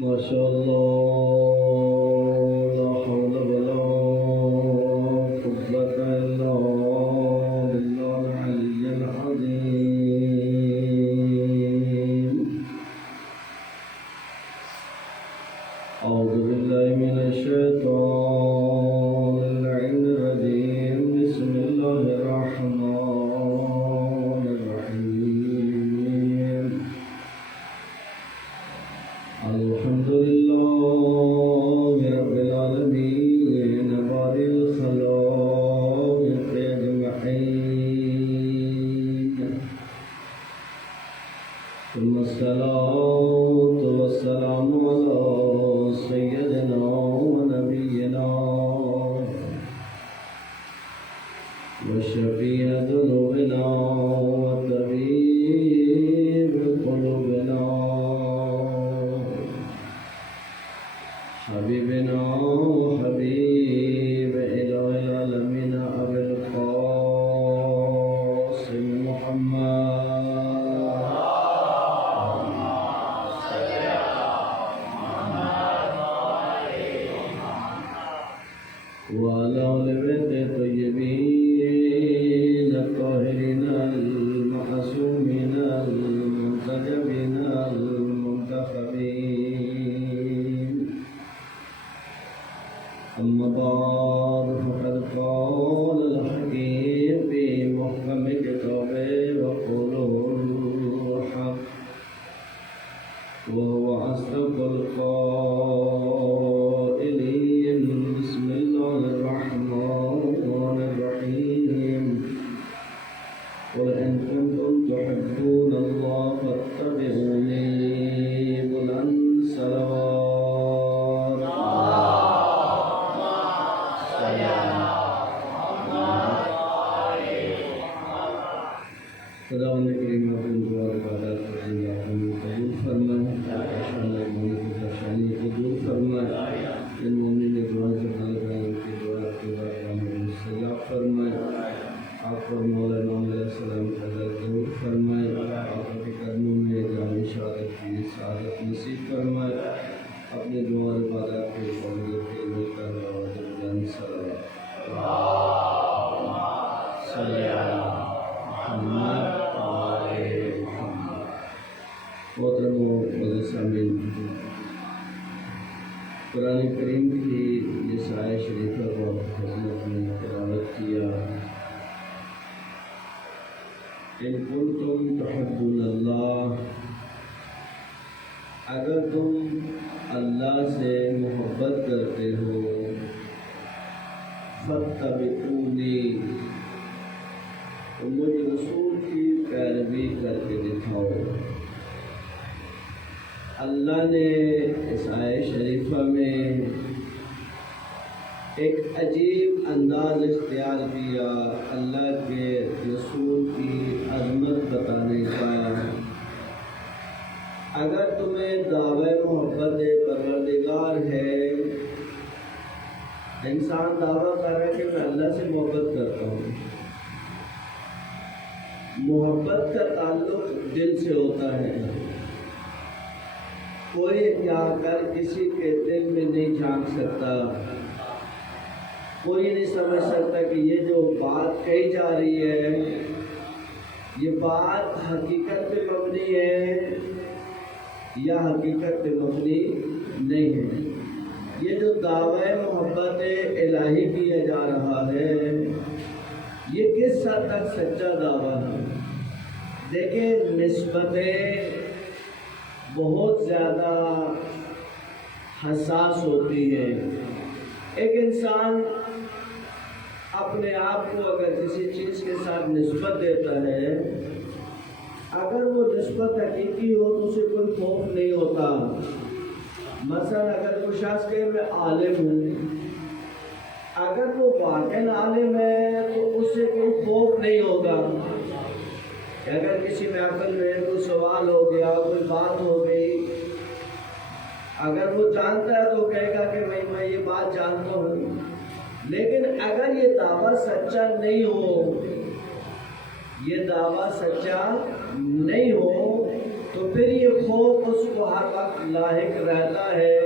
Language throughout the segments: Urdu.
ما شاء الله لا حول ولا قوة إلا بالله العلي العظيم. أعوذ بالله من الشيطان اللعين الرجيم. بسم الله الرحمن الرحيم. الحمد لله رب العالمين بارئ الخلائق أجمعين، ثم الصلاة والسلام على سيدنا ونبينا وشفيع ذنوبنا وطبيب قلوبنا حبيبنا وحبيب إله العالمين أبي القاسم محمد وعلى آل بيته الطيبين الطاهرين المعصومين المنتجبين المنتخبين. أما بعد فقد قال الحكيم في محكم كتابه وقوله الحق وهو أصدق القائلين. بسم الله الرحمن الرحيم. قل إن كنتم تحبون الله فاتبعوني. بلند صلوات خداوند کریم اپنی دعا و عبادت کو قبول فرمائے، انشاءاللہ مومن کی پریشانی قبول فرمائے، ان مومن نے دعا سے خالق ہے ان کی دعا کے بعد مستجاب فرمائے، آپ کو مولا امام علیہ السلام کا در ضرور فرمائے، آپ کے قدموں میں جامع شہادت کی سعادت نصیب فرمائے، اپنے دعا و عبادت کے قبول کے لیے کر بلند صلوات صلی اللہ محمد محترم و معزز سامعین، قرآن کریم کی یہ آیہ شریفہ کو حضرت نے تلاوت کیا. ان کنتم تحبون اللہ، اگر تم اللہ سے محبت کرتے ہو، فاتبعونی، تم مجھ رسول کی پیروی کر کے دکھاؤ. اللہ نے اس آیہ شریفہ میں ایک عجیب انداز اختیار کیا اللہ کے رسول کی عظمت بتانے کا. اگر تمہیں دعوی محبت پروردگار ہے، انسان دعویٰ کر رہا ہے کہ میں اللہ سے محبت کرتا ہوں. محبت کا تعلق دل سے ہوتا ہے. کوئی جا کر کسی کے دل میں نہیں جھانک سکتا، کوئی نہیں سمجھ سکتا کہ یہ جو بات کہی جا رہی ہے یہ بات حقیقت پہ مبنی ہے یا حقیقت پہ مبنی نہیں ہے. یہ جو دعوی محبت الہی کیا جا رہا ہے یہ کس حد تک سچا دعویٰ ہے. دیکھیں نسبتیں بہت زیادہ حساس ہوتی ہیں. ایک انسان اپنے آپ کو اگر کسی چیز کے ساتھ نسبت دیتا ہے، اگر وہ نسبت حقیقی ہو تو اسے کوئی خوف نہیں ہوتا. مثلا اگر کوئی شخص کہ میں عالم ہوں، اگر وہ واقعی عالم ہے تو اس سے کوئی خوف نہیں ہوگا. اگر کسی محفل میں کوئی سوال ہو گیا، کوئی بات ہو گئی، اگر وہ جانتا ہے تو کہے گا کہ میں یہ بات جانتا ہوں. لیکن اگر یہ دعویٰ سچا نہیں ہو، یہ دعویٰ سچا نہیں ہو تو پھر یہ خوف اس کو ہر وقت لاحق رہتا ہے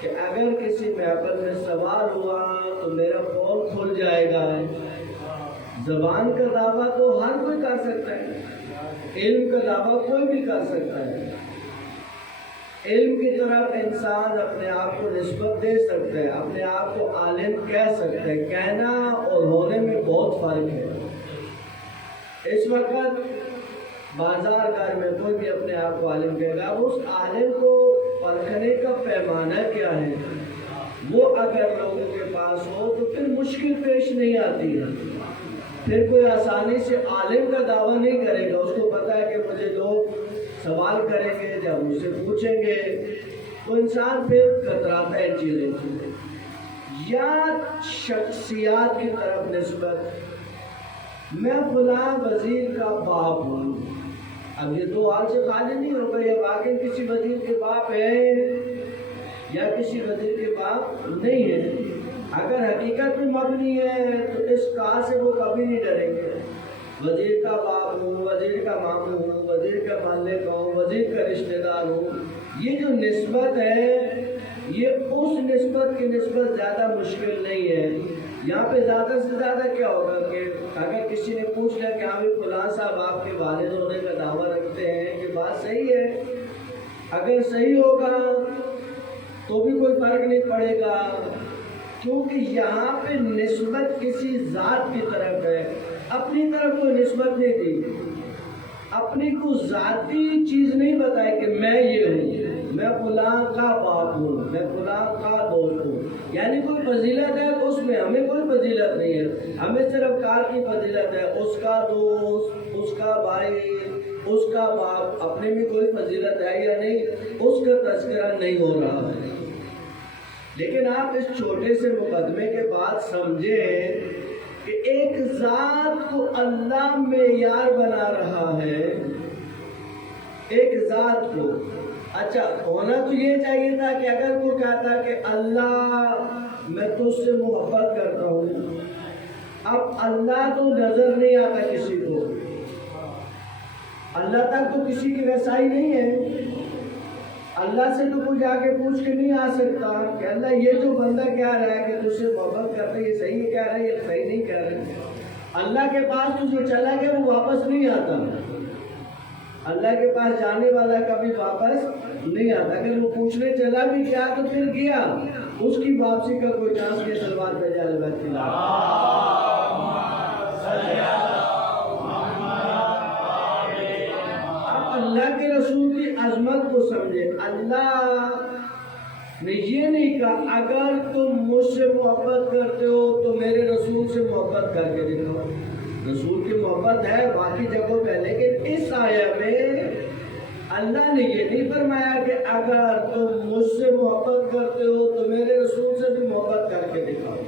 کہ اگر کسی محفل میں سوال ہوا تو میرا پول کھل جائے گا۔ زبان کا دعویٰ تو ہر کوئی کر سکتا ہے، علم کا دعویٰ کوئی بھی کر سکتا ہے، علم کی طرف انسان اپنے آپ کو نسبت دے سکتا ہے، اپنے آپ کو عالم کہہ سکتا ہے، کہنا اور ہونے میں بہت فرق ہے۔ اس وقت بازار گھر میں کوئی بھی اپنے آپ کو عالم کہے گا، اب اس عالم کو پرکھنے کا پیمانہ کیا ہے، وہ اگر لوگوں کے پاس ہو تو پھر مشکل پیش نہیں آتی ہے، پھر کوئی آسانی سے عالم کا دعویٰ نہیں کرے گا، اس کو پتا ہے کہ مجھے لوگ سوال کریں گے، جب مجھ سے پوچھیں گے تو انسان پھر کتراتا ہے چیزوں سے۔ یا شخصیات کی طرف نسبت، میں فلاں وزیر کا باپ ہوں، اب یہ دو حال سے خالی نہیں ہوگا، یا واقعی کسی وزیر کے باپ ہے یا کسی وزیر کے باپ نہیں ہے۔ اگر حقیقت میں مبنی ہے تو اس کار سے وہ کبھی نہیں ڈریں گے، وزیر کا باپ ہوں، وزیر کا ماموں ہوں، وزیر کا محلے کا ہوں، وزیر کا رشتہ دار ہوں، یہ جو نسبت ہے یہ اس نسبت کی نسبت زیادہ مشکل نہیں ہے۔ یہاں پہ زیادہ سے زیادہ کیا ہوگا کہ اگر کسی نے پوچھ لیا کہ ہاں بھی فلاں صاحب آپ کے والد ہونے کا دعویٰ رکھتے ہیں کہ بات صحیح ہے، اگر صحیح ہوگا تو بھی کوئی فرق نہیں پڑے گا، کیونکہ یہاں پہ نسبت کسی ذات کی طرف ہے، اپنی طرف کوئی نسبت نہیں دی، اپنی کو ذاتی چیز نہیں بتائی کہ میں یہ ہوں، میں فلاں کا باپ ہوں، میں فلاں کا دوست ہوں، یعنی کوئی فضیلت ہے تو اس میں ہمیں کوئی فضیلت نہیں ہے، ہمیں صرف کار کی فضیلت ہے، اس کا دوست، اس کا بھائی، اس کا باپ، اپنے میں کوئی فضیلت ہے یا نہیں اس کا تذکرہ نہیں ہو رہا ہے۔ لیکن آپ اس چھوٹے سے مقدمے کے بعد سمجھیں کہ ایک ذات کو اللہ معیار بنا رہا ہے، ایک ذات کو، اچھا ہونا تو یہ چاہیے تھا کہ اگر وہ کہتا کہ اللہ میں تجھ سے محبت کرتا ہوں، اب اللہ تو نظر نہیں آتا کسی کو، اللہ تک تو کسی کی رسائی نہیں ہے، اللہ سے تو کوئی جا کے پوچھ کے نہیں آ سکتا کہ اللہ یہ جو بندہ کہہ رہا ہے کہ تجھ سے محبت کرتا ہے یہ صحیح کہہ رہا ہے یہ صحیح نہیں کہہ رہا ہے۔ اللہ کے پاس تو جو چلا گیا وہ واپس نہیں آتا، اللہ کے پاس جانے والا کبھی واپس نہیں آتا، اگر وہ پوچھنے چلا بھی گیا تو پھر گیا، اس کی واپسی کا کوئی چانس نہیں۔ سلوات بھیجا اللہ کے رسول کی عظمت کو سمجھے۔ اللہ نے یہ نہیں کہا اگر تم مجھ سے محبت کرتے ہو تو میرے رسول سے محبت کر کے دکھاؤ، رسول کی محبت ہے باقی جگہوں پہ، لیکن اس آیہ میں اللہ نے یہ نہیں فرمایا کہ اگر تم مجھ سے محبت کرتے ہو تو میرے رسول سے بھی محبت کر کے دکھاؤ۔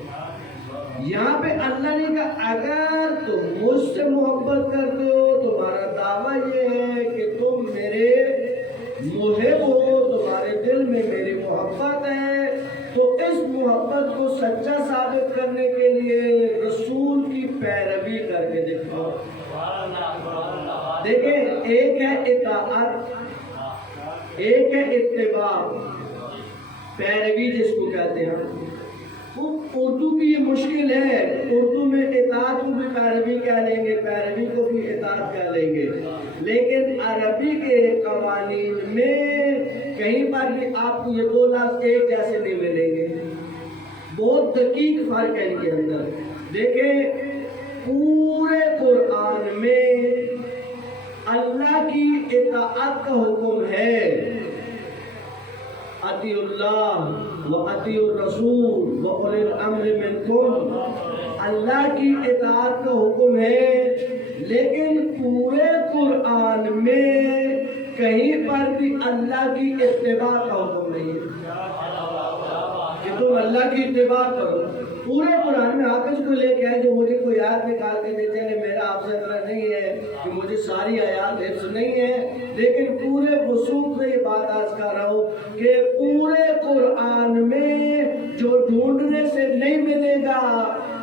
یہاں پہ اللہ نے کہا اگر تم مجھ سے محبت کرتے ہو، تمہارا دعویٰ یہ ہے کہ تم میرے محب ہو، تمہارے دل میں میری محبت ہے، تو اس محبت کو سچا ثابت کرنے کے لیے رسول کی پیروی کر کے دکھاؤ۔ دیکھیں ایک ہے اطاعت، ایک ہے اتباع، پیروی جس کو کہتے ہیں، اردو کی یہ مشکل ہے، اردو میں اطاعت کو بھی پیروی کہہ لیں گے، پیروی کو بھی اطاعت کہہ لیں گے، لیکن عربی کے قوانین میں کہیں پر بھی آپ کو یہ دو لفظ ایک جیسے نہیں ملیں گے، بہت دقیق فرق ہے ان کے اندر۔ دیکھیں پورے قرآن میں اللہ کی اطاعت کا حکم ہے، اطیعوا اللہ و اطیعوا الرسول و اولی الامر منکم، اللہ کی اطاعت کا حکم ہے، لیکن پورے قرآن میں کہیں پر بھی اللہ کی اتباع کا حکم نہیں ہے کہ تم اللہ کی اتباع کرو۔ پورے قرآن میں حافظ کو لے کے آئے جو مجھے کوئی آیت نکال کے دیتے ہیں، میرا آپ سے اتنا نہیں ہے کہ مجھے ساری آیات حفظ نہیں ہے، لیکن پورے وصول سے یہ بات عرض کر رہا ہوں کہ پورے قرآن میں جو ڈھونڈنے سے نہیں ملے گا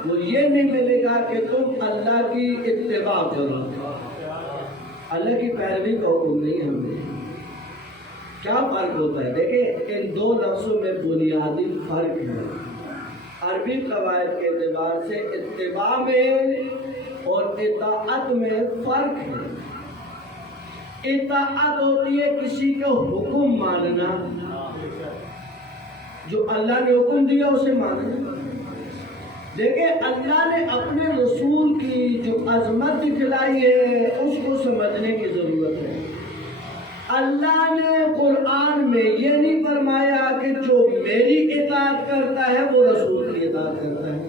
وہ یہ نہیں ملے گا کہ تم اللہ کی اتباع کرو۔ اللہ کی پیروی کا حکم نہیں ہمیں. کیا فرق ہوتا ہے؟ دیکھیں ان دو لفظوں میں بنیادی فرق ہے. عربی قواعد کے اعتبار سے اتباع میں اور اطاعت میں فرق ہے. اطاعت ہوتی ہے کسی کا حکم ماننا، جو اللہ نے حکم دیا اسے ماننا. دیکھیں اللہ نے اپنے رسول کی جو عظمت دکھلائی ہے اس کو سمجھنے کی ضرورت ہے. اللہ نے قرآن میں یہ نہیں فرمایا کہ جو میری اطاعت کرتا ہے وہ رسول کی اطاعت کرتا ہے.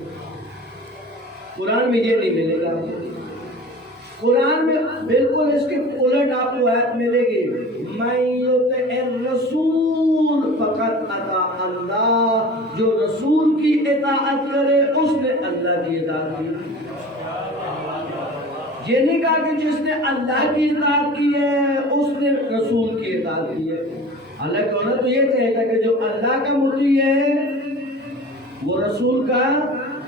قرآن میں یہ نہیں ملے گا. قرآن میں بالکل اس کے الٹ آپ کو آیت ملے گی، مَن یُطِعِ الرَّسُولَ فَقَدْ اَطَاعَ اللَّهَ، جو رسول کی اطاعت کرے اس نے اللہ کی اطاعت کی. یہ نہیں کہا کہ جس نے اللہ کی اطاعت کی ہے اس نے رسول کی اطاعت کی ہے. حالانکہ ہونا تو یہ کہتا کہ جو اللہ کا مطیع ہے وہ رسول کا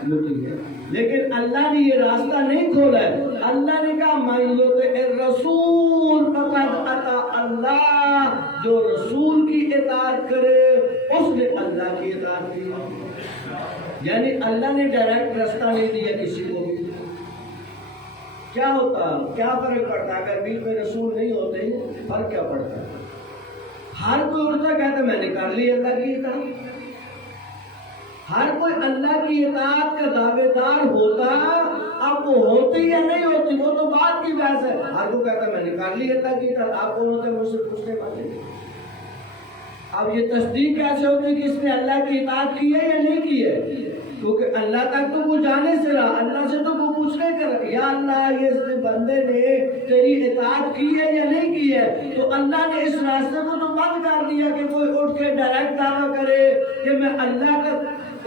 مطیع ہے، لیکن اللہ نے یہ راستہ نہیں کھولا ہے. اللہ نے کہا مَن یُطِعِ الرَّسُولَ فَقَدْ اَطَاعَ اللَّهَ، جو رسول کی اطاعت کرے اس نے اللہ کی اطاعت کی. یعنی اللہ نے ڈائریکٹ راستہ نہیں دیا کسی کو. کیا ہوتا، کیا فرق پڑتا اگر بیچ میں رسول نہیں ہوتے؟ فرق کیا پڑتا؟ ہر کوئی اٹھتا کہتا میں نے کر لی اللہ کی اطاعت. ہر کوئی اللہ کی اطاعت کا دعوے دار ہوتا، اب وہ ہوتی یا نہیں ہوتی وہ تو بات کی بحث ہے. ہر کوئی کہتا میں نے کر لی اللہ کی اطاعت. آپ کون ہوتے ہیں مجھ سے پوچھنے والے؟ اب یہ تصدیق کیسے ہوتی کہ اس نے اللہ کی اطاعت کی ہے یا نہیں کی ہے؟ کیونکہ اللہ تک تو وہ جانے سے رہا، اللہ سے تو وہ پوچھنے کر یا اللہ یہ اس بندے نے تیری اطاعت کی ہے یا نہیں کی ہے. تو اللہ نے اس راستے کو تو بند کر دیا کہ کوئی اٹھ کے ڈائریکٹ دعویٰ کرے کہ میں اللہ کا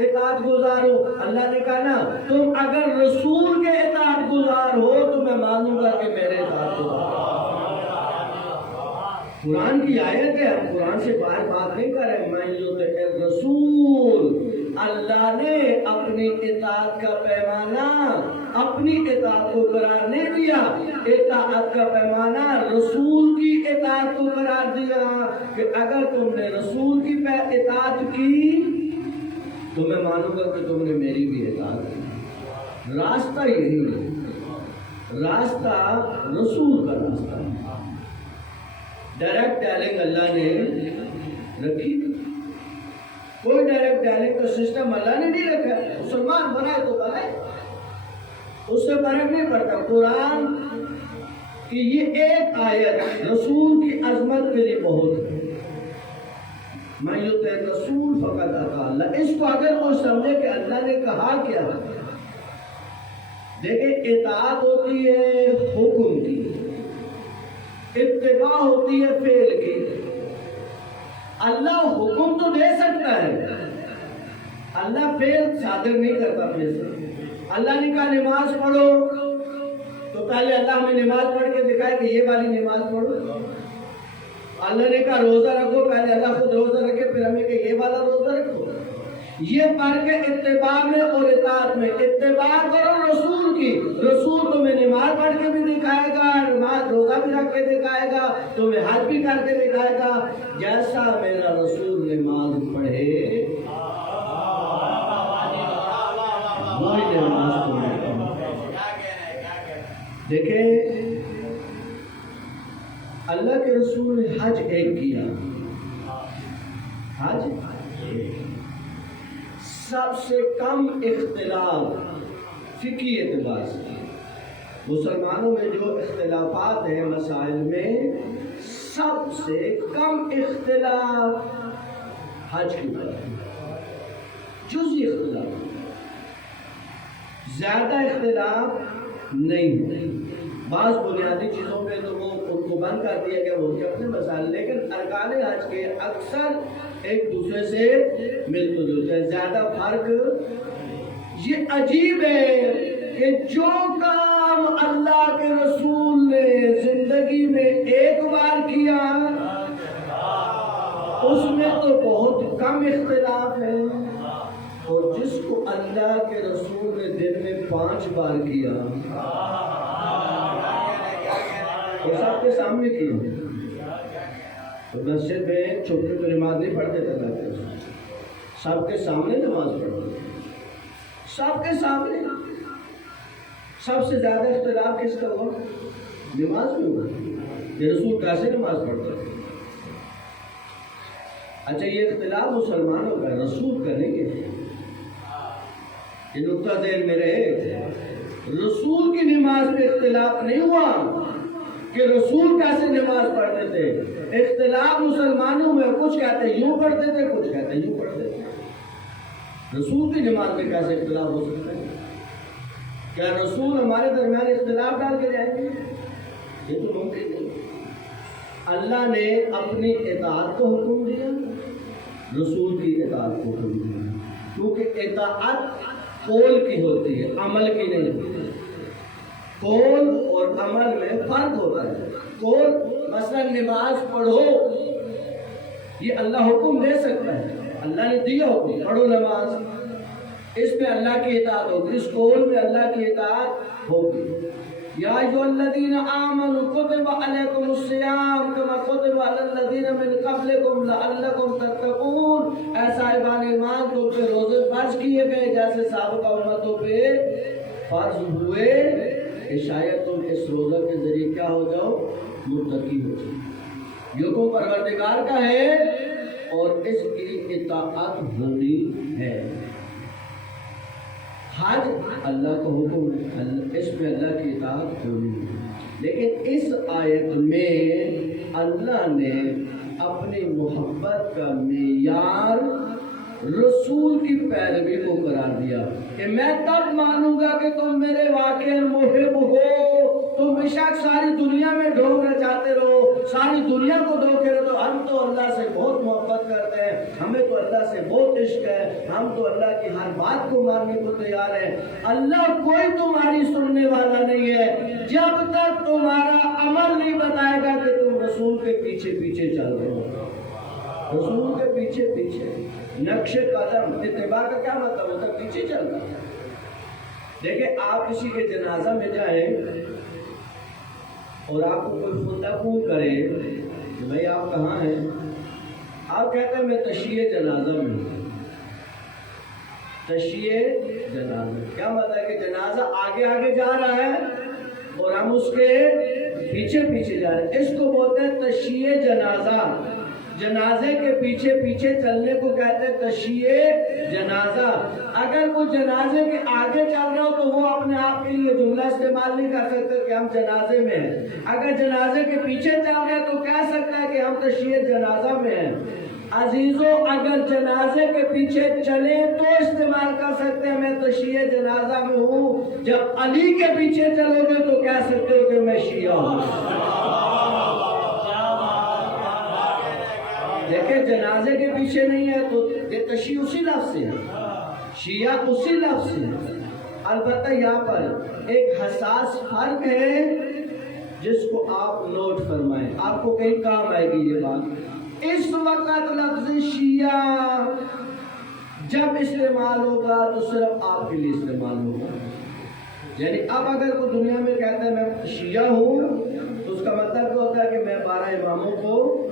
اطاعت گزار ہوں. اللہ نے کہا نا تم اگر رسول کے اطاعت گزار ہو تو میں مانوں گا کہ میرے اطاعت گزار. قرآن کی آیت ہے، ہم قرآن سے باہر بات نہیں کر رہے. مَن یُطِعِ الرَّسُولَ، اللہ نے اپنی اطاعت کا پیمانہ اپنی اطاعت کو قرار نہیں دیا، اطاعت کا پیمانہ رسول کی اطاعت کو قرار دیا کہ اگر تم نے رسول کی اطاعت کی تو میں مانوں گا کہ تم نے میری بھی اطاعت کی. راستہ یہی ہے، راستہ رسول کا راستہ. ڈائریکٹ ڈائلنگ اللہ نے رکھی، کوئی ڈائریکٹ ڈائلنگ کا سسٹم اللہ نے نہیں رکھا. مسلمان بنائے تو بنائے، اس سے فرق نہیں پڑتا. قرآن کی یہ ایک آیت رسول کی عظمت کے لیے بہت ہے. مَن یُطِعِ الرَّسُولَ فَقَدْ اَطَاعَ اللَّهَ. اس کو اگر کوئی سمجھے کہ اللہ نے کہا کیا، دیکھیں اطاعت ہوتی ہے حکم کی، اتباع ہوتی ہے فعل کی. اللہ حکم تو دے سکتا ہے، اللہ فعل صادر نہیں کرتا اپنے سے. اللہ نے کہا نماز پڑھو تو پہلے اللہ ہمیں نماز پڑھ کے دکھائے کہ یہ والی نماز پڑھو. اللہ نے کہا روزہ رکھو، پہلے اللہ خود روزہ رکھے پھر ہمیں کہ یہ والا روزہ رکھو. یہ فرق ہے اتباع میں اور اطاعت میں. اتباع کرو رسول کی، رسول تمہیں نماز پڑھ کے بھی دکھائے گا، نماز روزہ بھی رکھ کے دکھائے گا، تمہیں حج بھی کر کے دکھائے گا. جیسا میرا رسول نماز پڑھے وہی نماز پڑھے. دیکھیں اللہ کے رسول نے حج ایک کیا، حج سب سے کم اختلاف فقہی اعتبار سے. مسلمانوں میں جو اختلافات ہیں مسائل میں سب سے کم اختلاف حج کی بات ہے. جزئی اختلاف، زیادہ اختلاف نہیں ہے. بعض بنیادی چیزوں پہ تو وہ ان کو بند کر دیا گیا، وہ کے اپنے مسائل، لیکن ارکان حج کے اکثر ایک دوسرے سے ملتے جلتے ہیں. زیادہ فرق یہ عجیب ہے کہ جو کام اللہ کے رسول نے زندگی میں ایک بار کیا اس میں تو بہت کم اختلاف ہے، اور جس کو اللہ کے رسول نے دن میں 5 بار کیا اور سب کے سامنے کی ہے. تو مسجد میں چھپ کے نماز نہیں پڑھتے تھے اللہ کے رسول. سب کے سامنے نماز پڑھتے تھے. سب کے سامنے. سب سے زیادہ اختلاف کس کا ہوا؟ نماز میں ہوا. یہ رسول کیسے نماز پڑھتا تھا؟ اچھا یہ اختلاف مسلمانوں کا، رسول کا نہیں ہے. یہ نقطہ ذہن میں رہے. رسول کی نماز میں اختلاف نہیں ہوا کہ رسول کیسے نماز پڑھتے تھے. اختلاف مسلمانوں میں، کچھ کہتے ہیں یوں پڑھتے تھے، کچھ کہتے ہیں یوں پڑھتے تھے. رسول کی نماز میں کیسے اختلاف ہو سکتا ہے؟ کیا رسول ہمارے درمیان اختلاف ڈال کے جائیں گے؟ یہ تو ممکن نہیں. اللہ نے اپنی اطاعت کو حکم دیا، رسول کی اطاعت کو حکم دیا. کیونکہ اطاعت قول کی ہوتی ہے، عمل کی نہیں ہوتی. قول اور عمل میں فرق ہوتا ہے. قول مثلا نماز پڑھو، یہ اللہ حکم دے سکتا ہے. اللہ نے دیا حکم پڑھو نماز، اس میں اللہ کی اطاعت ہوگی. اس قول میں اللہ کی اطاعت ہوگی. یا ایھا الذین آمنوا کتب علیکم الصیام کما کتب علی الذین من قبلکم لعلکم تتقون. اے صاحبان ایمان، تم پہ روزے فرض کیے گئے جیسے سابقہ امتوں پہ فرض ہوئے کہ شاید تم اس روزہ کے ذریعے کیا ہو جاؤ؟ متقی ہو جاؤ. یہ حکم پروردگار کا ہے اور اس کی اطاعت ہونی ہے. حج اللہ کا حکم ہے، اس میں اللہ کی اطاعت ہونی ہے. لیکن اس آیت میں اللہ نے اپنی محبت کا معیار رسول کی پیروی کو قرار دیا کہ میں تب مانوں گا کہ تم میرے واقعی محب ہو. تم بے شک ساری دنیا میں ڈھونگنا چاہتے رہو، ساری دنیا کو دھوکے رہو. تو ہم تو اللہ سے بہت محبت کرتے ہیں، ہمیں تو اللہ سے بہت عشق ہے، ہم تو اللہ کی ہر بات کو ماننے کو تیار ہیں. اللہ کوئی تمہاری سننے والا نہیں ہے جب تک تمہارا عمل نہیں بتائے گا کہ تم رسول کے پیچھے پیچھے چل رہے ہو. رسول کے پیچھے پیچھے نقش قدم. اتباع کا کیا مطلب ہوتا ہے؟ پیچھے چلنا. دیکھیں آپ کسی کے جنازہ میں جائیں اور آپ کو کوئی فون کرے کہ بھائی آپ کہاں ہیں، آپ کہتے ہیں میں تشییع جنازہ میں ہوں. تشییع جنازہ کیا مطلب ہے؟ کہ جنازہ آگے آگے جا رہا ہے اور ہم اس کے پیچھے پیچھے جا رہے ہیں. اس کو بولتے ہیں تشییع جنازہ. جنازے کے پیچھے پیچھے چلنے کو کہتے ہیں تشییع جنازہ. اگر وہ جنازے کے آگے چل رہا ہو تو وہ اپنے آپ کے لیے جملہ استعمال نہیں کر سکتے کہ ہم جنازے میں ہیں. اگر جنازے کے پیچھے چل رہے ہیں تو کہہ سکتا ہے کہ ہم تشییع جنازہ میں ہیں. عزیزو اگر جنازے کے پیچھے چلے تو استعمال کر سکتے ہیں میں تشییع جنازہ میں ہوں. جب علی کے پیچھے چلو گے تو کہہ سکتے ہو کہ میں شیعہ ہوں. دیکھیں جنازے کے پیچھے نہیں ہے تو یہ تشیع اسی لفظ سے ہے، شیعہ اسی لفظ سے ہے. البتہ یہاں پر ایک حساس فرق ہے جس کو آپ نوٹ فرمائیں، آپ کو کہیں کام آئے گی یہ بات. اس وقت لفظ شیعہ جب استعمال ہوگا تو صرف آپ کے لیے استعمال ہوگا. یعنی اب اگر کوئی دنیا میں کہتا ہے میں شیعہ ہوں تو اس کا مطلب کیا ہوتا ہے کہ میں 12 اماموں کو،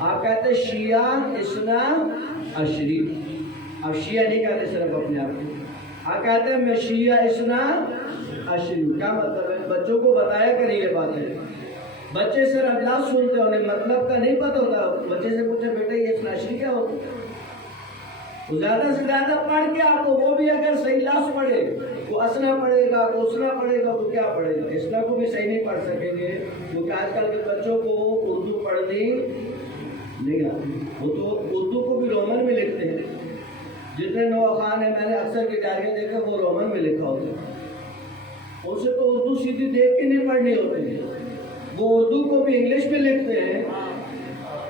آپ کہتے ہیں شیعہ اثنا عشری. اب شیعہ نہیں کہتے صرف اپنے آپ کو، آپ کہتے ہیں میں شیعہ اثنا عشری. کیا مطلب ہے؟ بچوں کو بتایا کریں یہ باتیں. بچے صرف لفظ سنتے ہیں، انہیں مطلب کا نہیں پتہ ہوتا. بچے سے پوچھے بیٹے یہ اثنا عشری کیا ہوتا ہے؟ وہ زیادہ سے زیادہ پڑھ کے آپ کو، وہ بھی اگر صحیح لفظ پڑھے وہ اسنا پڑھے گا، تو اسنا پڑھے گا تو کیا پڑھے گا؟ اسنا کو بھی صحیح نہیں پڑھ سکیں گے کیونکہ آج کل کے بچوں کو اردو پڑھنی نہیں آتی. وہ تو اردو کو بھی رومن میں لکھتے ہیں. جتنے نوخان ہیں میں نے اکثر کی ڈائریاں دیکھا وہ رومن میں لکھا ہوتا ہے. اسے تو اردو سیدھی دیکھ کے نہیں پڑھنی ہوتی ہے، وہ اردو کو بھی انگلش میں لکھتے ہیں.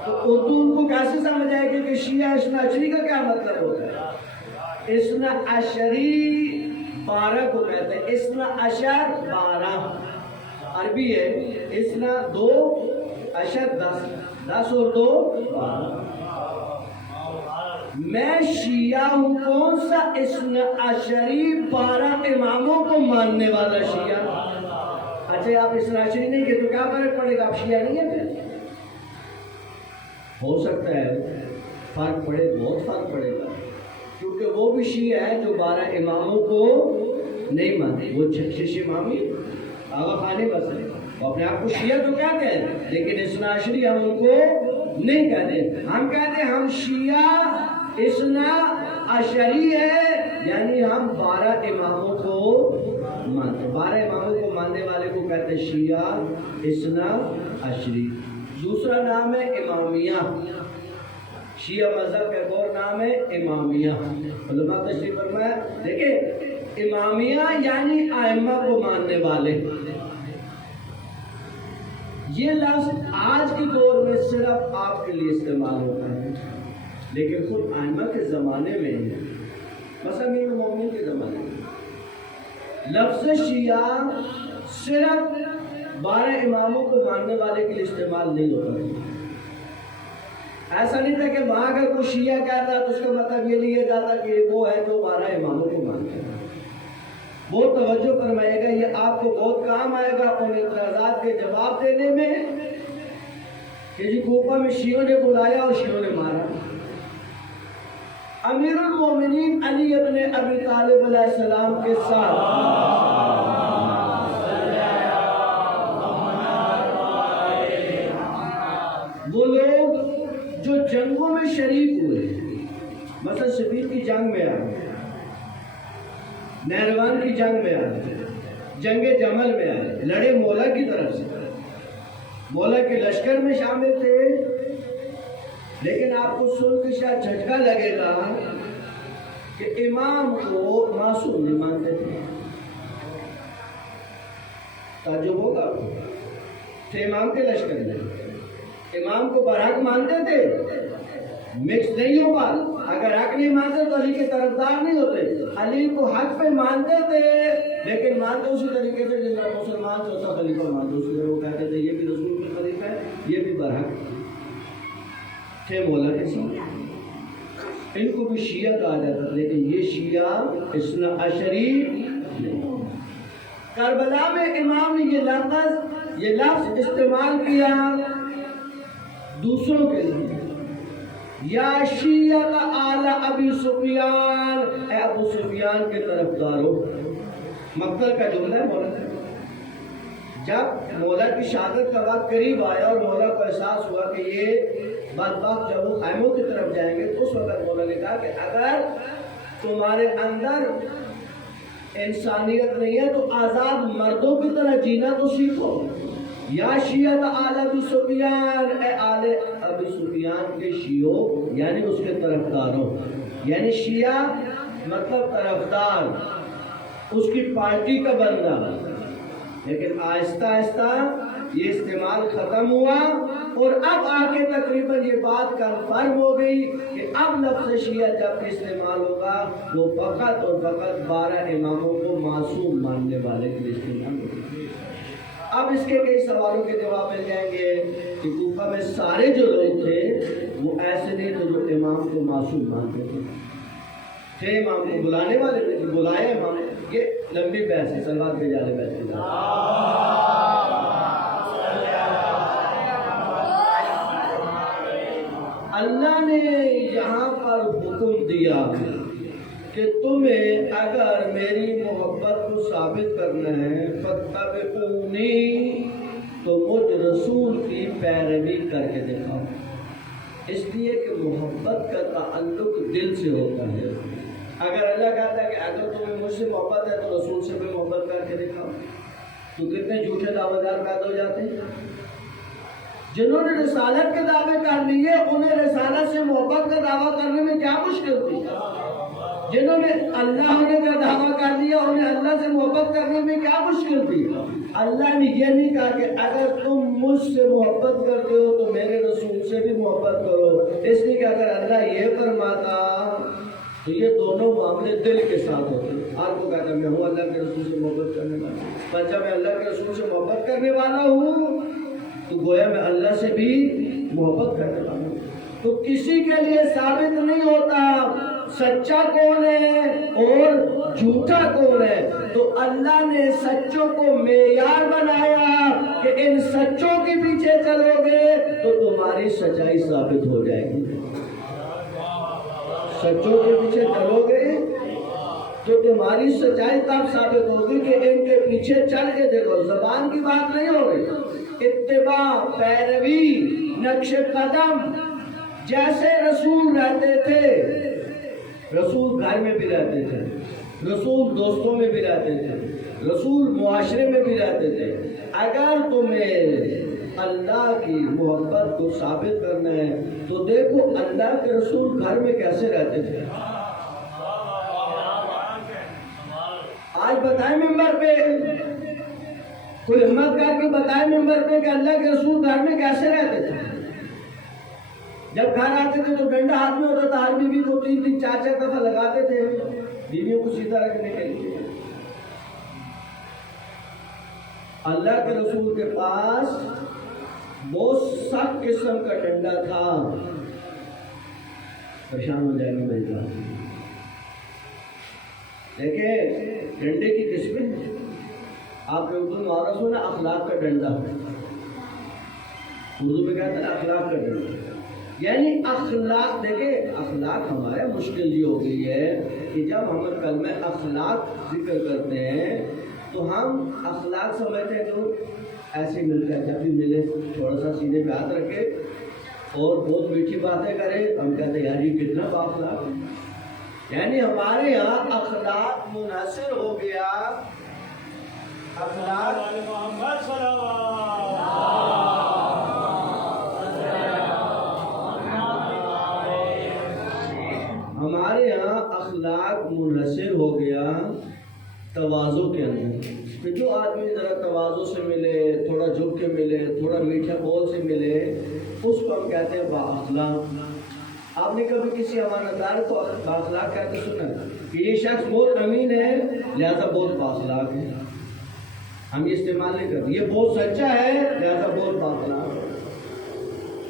تو اردو ان کو کیسے سمجھ آئے گی کہ شیعہ اثنا عشری کا کیا مطلب ہوتا ہے؟ اثنا عشری 12 کو کہتے ہیں. اثنا عشر 12 عربی ہے. اثنا 2 عشر 10 10 اور 2 12. میں شیعہ ہوں. کون سا اثنا عشری 12 اماموں کو ماننے والا شیعہ؟ اچھا آپ اثنا عشری نہیں کہ تو کیا فرق پڑے گا؟ آپ شیعہ نہیں ہے پھر؟ ہو سکتا ہے فرق پڑے، بہت فرق پڑے گا، کیونکہ وہ بھی شیعہ ہے جو 12 اماموں کو نہیں مانتے. وہ 6 امامی آغا خانے بس ہے، وہ اپنے آپ کو شیعہ تو کہتے ہیں، لیکن اثنا عشری ہم ان کو نہیں کہتے. ہم کہتے ہیں ہم شیعہ اثنا عشری ہے، یعنی ہم 12 اماموں کو مانتے. 12 اماموں کو ماننے والے کو کہتے ہیں شیعہ اثنا عشری. دوسرا نام ہے امامیہ. شیعہ مذہب کا ایک اور نام ہے امامیہ. علماء تشریف فرمایا. دیکھیں امامیہ یعنی ائمہ کو ماننے والے. یہ لفظ آج کے دور میں صرف آپ کے لیے استعمال ہوتا ہے، لیکن خود ائمہ کے زمانے میں مثلا امیر المومنین کے زمانے میں لفظ شیعہ صرف 12 اماموں کو ماننے والے کے لیے استعمال نہیں ہوتا ہے. ایسا نہیں تھا کہ وہاں اگر کوئی شیعہ کہتا تو اس کا مطلب یہ لیا جاتا کہ وہ ہے جو 12 اماموں کو مانتے ہیں. بہت توجہ فرمائے گا، یہ آپ کو بہت کام آئے گا ان اعتراضات کے جواب دینے میں کہ جی کوفہ میں شیعوں نے بلایا اور شیعوں نے مارا. امیر المومنین علی ابن ابی طالب علیہ السلام کے ساتھ وہ لوگ جو جنگوں میں شریک ہوئے، مثلا صفین کی جنگ میں آئے، نہروان کی جنگ میں آئے، جنگ جمل میں آئے، لڑے مولا کی طرف سے، مولا کے لشکر میں شامل تھے. لیکن آپ کو سن کے شاید جھٹکا لگے گا کہ امام کو معصوم نہیں مانتے تھے. تعجب ہوگا، تھے امام کے لشکر میں، امام کو برحق مانتے تھے، مکس نہیں ہو پا. اگر حق نہیں مانتے تو علی کے طرفدار نہیں ہوتے. علی کو حق پہ مانتے تھے، لیکن مانتے اسی طریقے سے جس طرح مسلمان چوتھا خلیفہ مانتے اسی طرح. وہ کہتے تھے یہ بھی رسول کی خلیفہ ہے، یہ بھی برحق تھے مولا کے ساتھ. ان کو بھی شیعہ کہا جاتا تھا، لیکن یہ شیعہ اثنا عشری نہیں. کربلا میں امام نے یہ لفظ استعمال کیا دوسروں کے لیے. یا شیعہ آل ابی سفیان، اے ابو سفیان کے طرفداروں. مقتل کا جملہ ہے مولا. جب مولا کی شہادت کا وقت قریب آیا اور مولا کو احساس ہوا کہ یہ بدبخت جب وہ خیموں کی طرف جائیں گے، تو اس وقت مولا نے کہا کہ اگر تمہارے اندر انسانیت نہیں ہے تو آزاد مردوں کی طرح جینا تو سیکھو. یا شیعہ آل ابی سفیان، اے آل ابی سفیان کے شیعوں یعنی اس کے طرفداروں. یعنی شیعہ مطلب طرفدار، اس کی پارٹی کا بندہ. لیکن آہستہ آہستہ یہ استعمال ختم ہوا اور اب آ کے تقریباً یہ بات کنفرم ہو گئی کہ اب لفظ شیعہ جب استعمال ہوگا وہ فقط اور فقط 12 اماموں کو معصوم ماننے والے کے لیے استعمال ہوگا. اب اس کے کئی سوالوں کے جواب مل جائیں گے کہ کوفہ میں سارے جو لوگ تھے وہ ایسے نہیں تھے جو امام کو معصوم مانتے تھے امام کو بلانے والے تھے، بلائے امام. یہ لمبی بحث ہے، سلوات کے جانے بحث ہے. اللہ نے یہاں پر حکم دیا کہ تمہیں اگر میری محبت کو ثابت کرنا ہے فاتبعونی، تو مجھ رسول کی پیروی کر کے دکھاؤ. اس لیے کہ محبت کا تعلق دل سے ہوتا ہے. اگر اللہ کہتا ہے کہ اگر تمہیں مجھ سے محبت ہے تو رسول سے بھی محبت کر کے دکھاؤ، تو کتنے جھوٹے دعوے دار پیدا ہو جاتے ہیں. جنہوں نے رسالت کے دعوے کر لیے انہیں رسالت سے محبت کا دعویٰ کرنے میں کیا مشکل تھی. جنہوں نے اللہ ہونے کا دعویٰ کر لیا انہیں اللہ سے محبت کرنے میں کیا مشکل تھی. اللہ نے یہ نہیں کہا کہ اگر تم مجھ سے محبت کرتے ہو تو میرے رسول سے بھی محبت کرو. اس لیے کہ اگر اللہ یہ فرماتا تو یہ دونوں معاملے دل کے ساتھ ہوتے. آپ کو کہتا میں ہوں اللہ کے رسول سے محبت کرنے والا، پر جب میں اللہ کے رسول سے محبت کرنے والا ہوں تو گویا میں اللہ سے بھی محبت کرنے والا ہوں. تو کسی کے لیے ثابت نہیں ہوتا سچا کون ہے اور جھوٹا کون ہے، تو اللہ نے سچوں کو معیار بنایا کہ ان سچوں کے پیچھے چلو گے تو تمہاری سچائی ثابت ہو جائے گی، سچوں کے پیچھے چلو گے تو تمہاری سچائی تب ثابت ہوگی کہ ان کے پیچھے چل کے دیکھو، زبان کی بات نہیں ہو رہی، اتباع، پیروی، نقش قدم، جیسے رسول رہتے تھے، رسول گھر میں بھی رہتے تھے، رسول دوستوں میں بھی رہتے تھے، رسول معاشرے میں بھی رہتے تھے، اگر تمہیں اللہ کی محبت کو ثابت کرنا ہے تو دیکھو اللہ کے رسول گھر میں کیسے رہتے تھے۔ آج بتائیں ممبر پہ، کوئی ہمت کر کے بتائیں ممبر پہ کہ اللہ کے رسول گھر میں کیسے رہتے تھے۔ جب گھر آتے تھے تو ڈنڈا ہاتھ میں ہوتا تھا، ہر بیوی کو 3 4 دفعہ لگاتے تھے بیویوں کو سیدھا رکھنے کے لیے۔ اللہ کے رسول کے پاس بہت سخت قسم کا ڈنڈا تھا، پریشان ہو جائے گا میری بات۔ دیکھیں ڈنڈے کی قسمیں، آپ نے اردو میں محاورہ سنا اخلاق کا ڈنڈا، اردو میں کہتے ہیں اخلاق کا ڈنڈا، یعنی اخلاق۔ دیکھیں اخلاق ہمارے مشکل یہ ہو گئی ہے کہ جب ہم کلمہ اخلاق ذکر کرتے ہیں تو ہم اخلاق سمجھتے ہیں تو ایسے ملتا ہے، جب بھی ملے تھوڑا سا سینے پہ ہاتھ رکھے اور بہت میٹھی باتیں کرے، ہم کہتے ہیں یار یہ کتنا بااخلاق ہے۔ یعنی ہمارے یہاں اخلاق منحصر ہو گیا، اخلاق ہمارے یہاں اخلاق منحصر ہو گیا تواضع کے اندر، کہ جو آدمی ذرا تواضع سے ملے، تھوڑا جھک کے ملے، تھوڑا میٹھے بول سے ملے، اس کو ہم کہتے ہیں با اخلاق۔ آپ نے کبھی کسی امانتدار کو با اخلاق کہتے سنا کہ یہ شخص بہت امین ہے لہذا بہت با اخلاق ہے؟ ہم یہ استعمال نہیں کرتے۔ یہ بہت سچا ہے لہذا بہت با اخلاق ہے،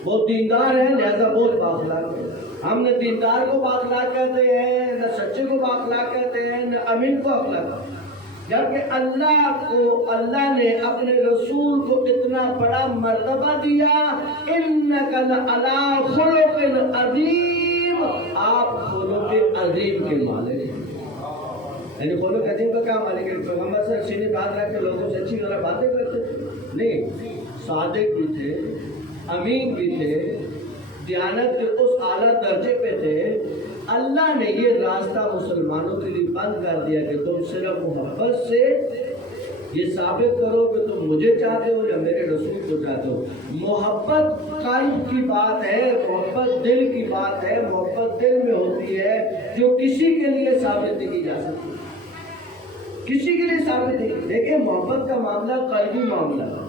بہت دیندار ہے لہذا بہت با اخلاق ہے۔ ہم نہ دیندار کو با اخلاق کہتے ہیں، نہ سچے کو با اخلاق کہتے ہیں، نہ امین کو اخلاق، جبکہ اللہ نے اپنے رسول کو اتنا بڑا مرتبہ دیا، انک لعلی خلق عظیم، آپ خلق عظیم کے مالک ہیں۔ یعنی خلق عظیم کا کیا مالک ہے؟ پیغمبر سے سینے بات رکھ کے لوگوں سے اچھی طرح باتیں کرتے تھے؟ نہیں، صادق بھی تھے، امین بھی تھے، دیانت کے اس اعلیٰ درجے پہ تھے۔ اللہ نے یہ راستہ مسلمانوں کے لیے بند کر دیا کہ تم صرف محبت سے یہ ثابت کرو کہ تم مجھے چاہتے ہو یا میرے رسول کو چاہتے ہو۔ محبت قلب کی بات ہے، محبت دل کی بات ہے، محبت دل میں ہوتی ہے جو کسی کے لیے ثابت نہیں کی جا سکتی، کسی کے لیے ثابت نہیں۔ دیکھیں محبت کا معاملہ قلبی معاملہ ہے،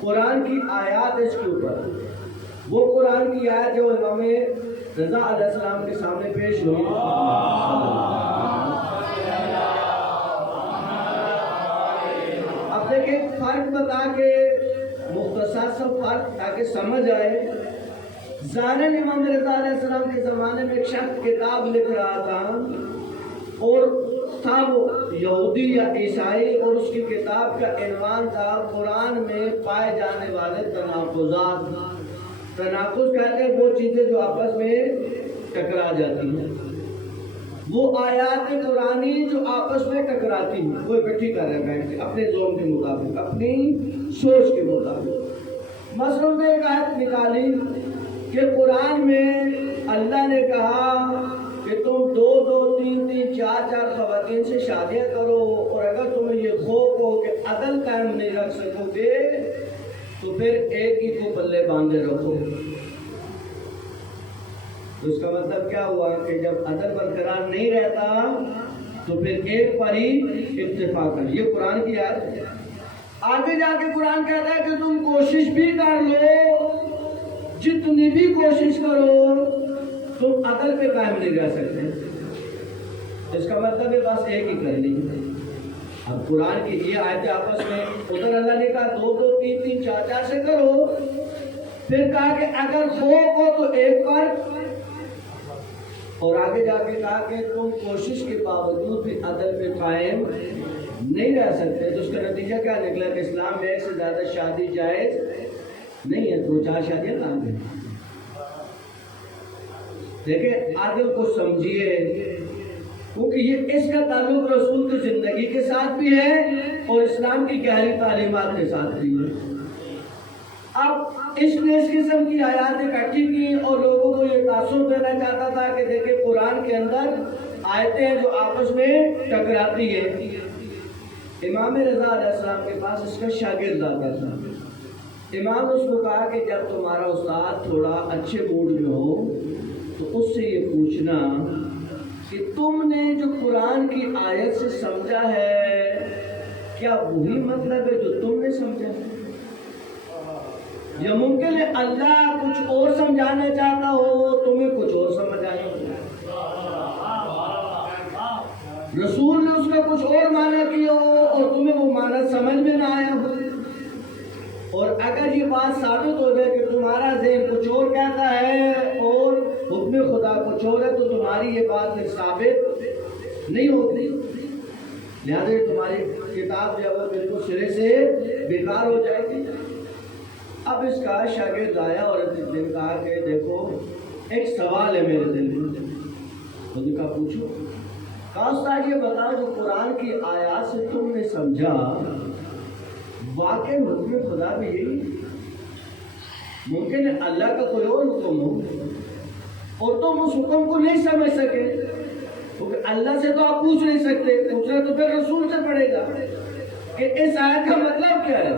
قرآن کی آیات اس کے اوپر، وہ قرآن کی آیت جو امام رضا علیہ السلام کے سامنے پیش ہوئی، اب دیکھیں فرق بتا کے مختصر سا فرق تاکہ سمجھ آئے۔ ظاہراً امام رضا علیہ السلام کے زمانے میں ایک شخص کتاب لکھ رہا تھا اور تھا وہ یہودی یا عیسائی، اور اس کی کتاب کا عنوان تھا قرآن میں پائے جانے والے تناقضات۔ تناقض کہتے ہیں وہ چیزیں جو آپس میں ٹکرا جاتی ہیں، وہ آیات قرآنی جو آپس میں ٹکراتی ہیں، وہ اکٹھی کر رہے بیٹھ کے اپنے ذوق کے مطابق، اپنی سوچ کے مطابق۔ مثلاً نے ایک آیت نکالی کہ قرآن میں اللہ نے کہا کہ تم 2 2 3 3 4 4 خواتین سے شادیاں کرو، اور اگر تمہیں یہ خوف ہو کہ عدل قائم نہیں رکھ سکو گے تو پھر ایک ہی کو پلے باندھے رکھو۔ تو اس کا مطلب کیا ہوا کہ جب عدل برقرار نہیں رہتا تو پھر ایک پر ہی اتفاق کر۔ یہ قرآن کی آیت ہے۔ آگے جا کے قرآن کہتا ہے کہ تم کوشش بھی کر لو، جتنی بھی کوشش کرو تم عدل پہ قائم نہیں رہ سکتے۔ اس کا مطلب ہے بس ایک ہی کرنی ہے۔ اب قرآن کی یہ آیتیں آپس میں، ادھر اللہ نے کہا 2 2 3 3 4 4 سے کرو، پھر کہا کہ اگر خوف ہو تو ایک پر، اور آگے جا کے کہا کہ تم کوشش کے باوجود بھی عدل پہ قائم نہیں رہ سکتے، تو اس کا نتیجہ کیا نکلا کہ اسلام میں ایک سے زیادہ شادی جائز نہیں ہے، تو 4 شادیاں لان دیں۔ دیکھیں عدل کو سمجھیے، کیونکہ یہ اس کا تعلق رسول کی زندگی کے ساتھ بھی ہے اور اسلام کی گہری تعلیمات کے ساتھ بھی ہے۔ اب اس نے اس قسم کی آیات اکٹھی کی اور لوگوں کو یہ تاثر دینا چاہتا تھا کہ دیکھیں قرآن کے اندر آیتیں ہیں جو آپس میں ٹکراتی ہیں۔ امام رضا علیہ السلام کے پاس اس کا شاگرد آتا تھا۔ امام نے اس کو کہا کہ جب تمہارا استاد تھوڑا اچھے موڈ میں ہو تو اس سے یہ پوچھنا کہ تم نے جو قرآن کی آیت سے سمجھا ہے کیا وہی مطلب ہے جو تم نے سمجھا ہے، یا ممکن ہے اللہ کچھ اور سمجھانا چاہتا ہو، تمہیں کچھ اور سمجھ آیا ہو، رسول نے اس کا کچھ اور معنی کیا ہو اور تمہیں وہ معنی سمجھ میں نہ آیا ہو۔ اور اگر یہ بات ثابت ہو جائے کہ تمہارا ذہن کچھ اور کہتا ہے اور حکم خدا کچھ اور ہے، تو تمہاری یہ بات پھر ثابت نہیں ہوتی، لہٰذا تمہاری کتاب جو ہے بالکل سرے سے بیکار ہو جائے گی۔ اب اس کا شاگرد آیا اور اس نے کہا کہ دیکھو ایک سوال ہے میرے دل میں، مجھے کہا پوچھو۔ کہا استاد یہ بتاؤ جو قرآن کی آیات سے تم نے سمجھا واقعی حکم خدا بھی یہی، ممکن ہے اللہ کا کوئی اور حکم ہو اور تم اس حکم کو نہیں سمجھ سکے، کیونکہ اللہ سے تو آپ پوچھ نہیں سکتے، پوچھنا تو پھر رسول سے پڑے گا کہ اس آیت کا مطلب کیا ہے۔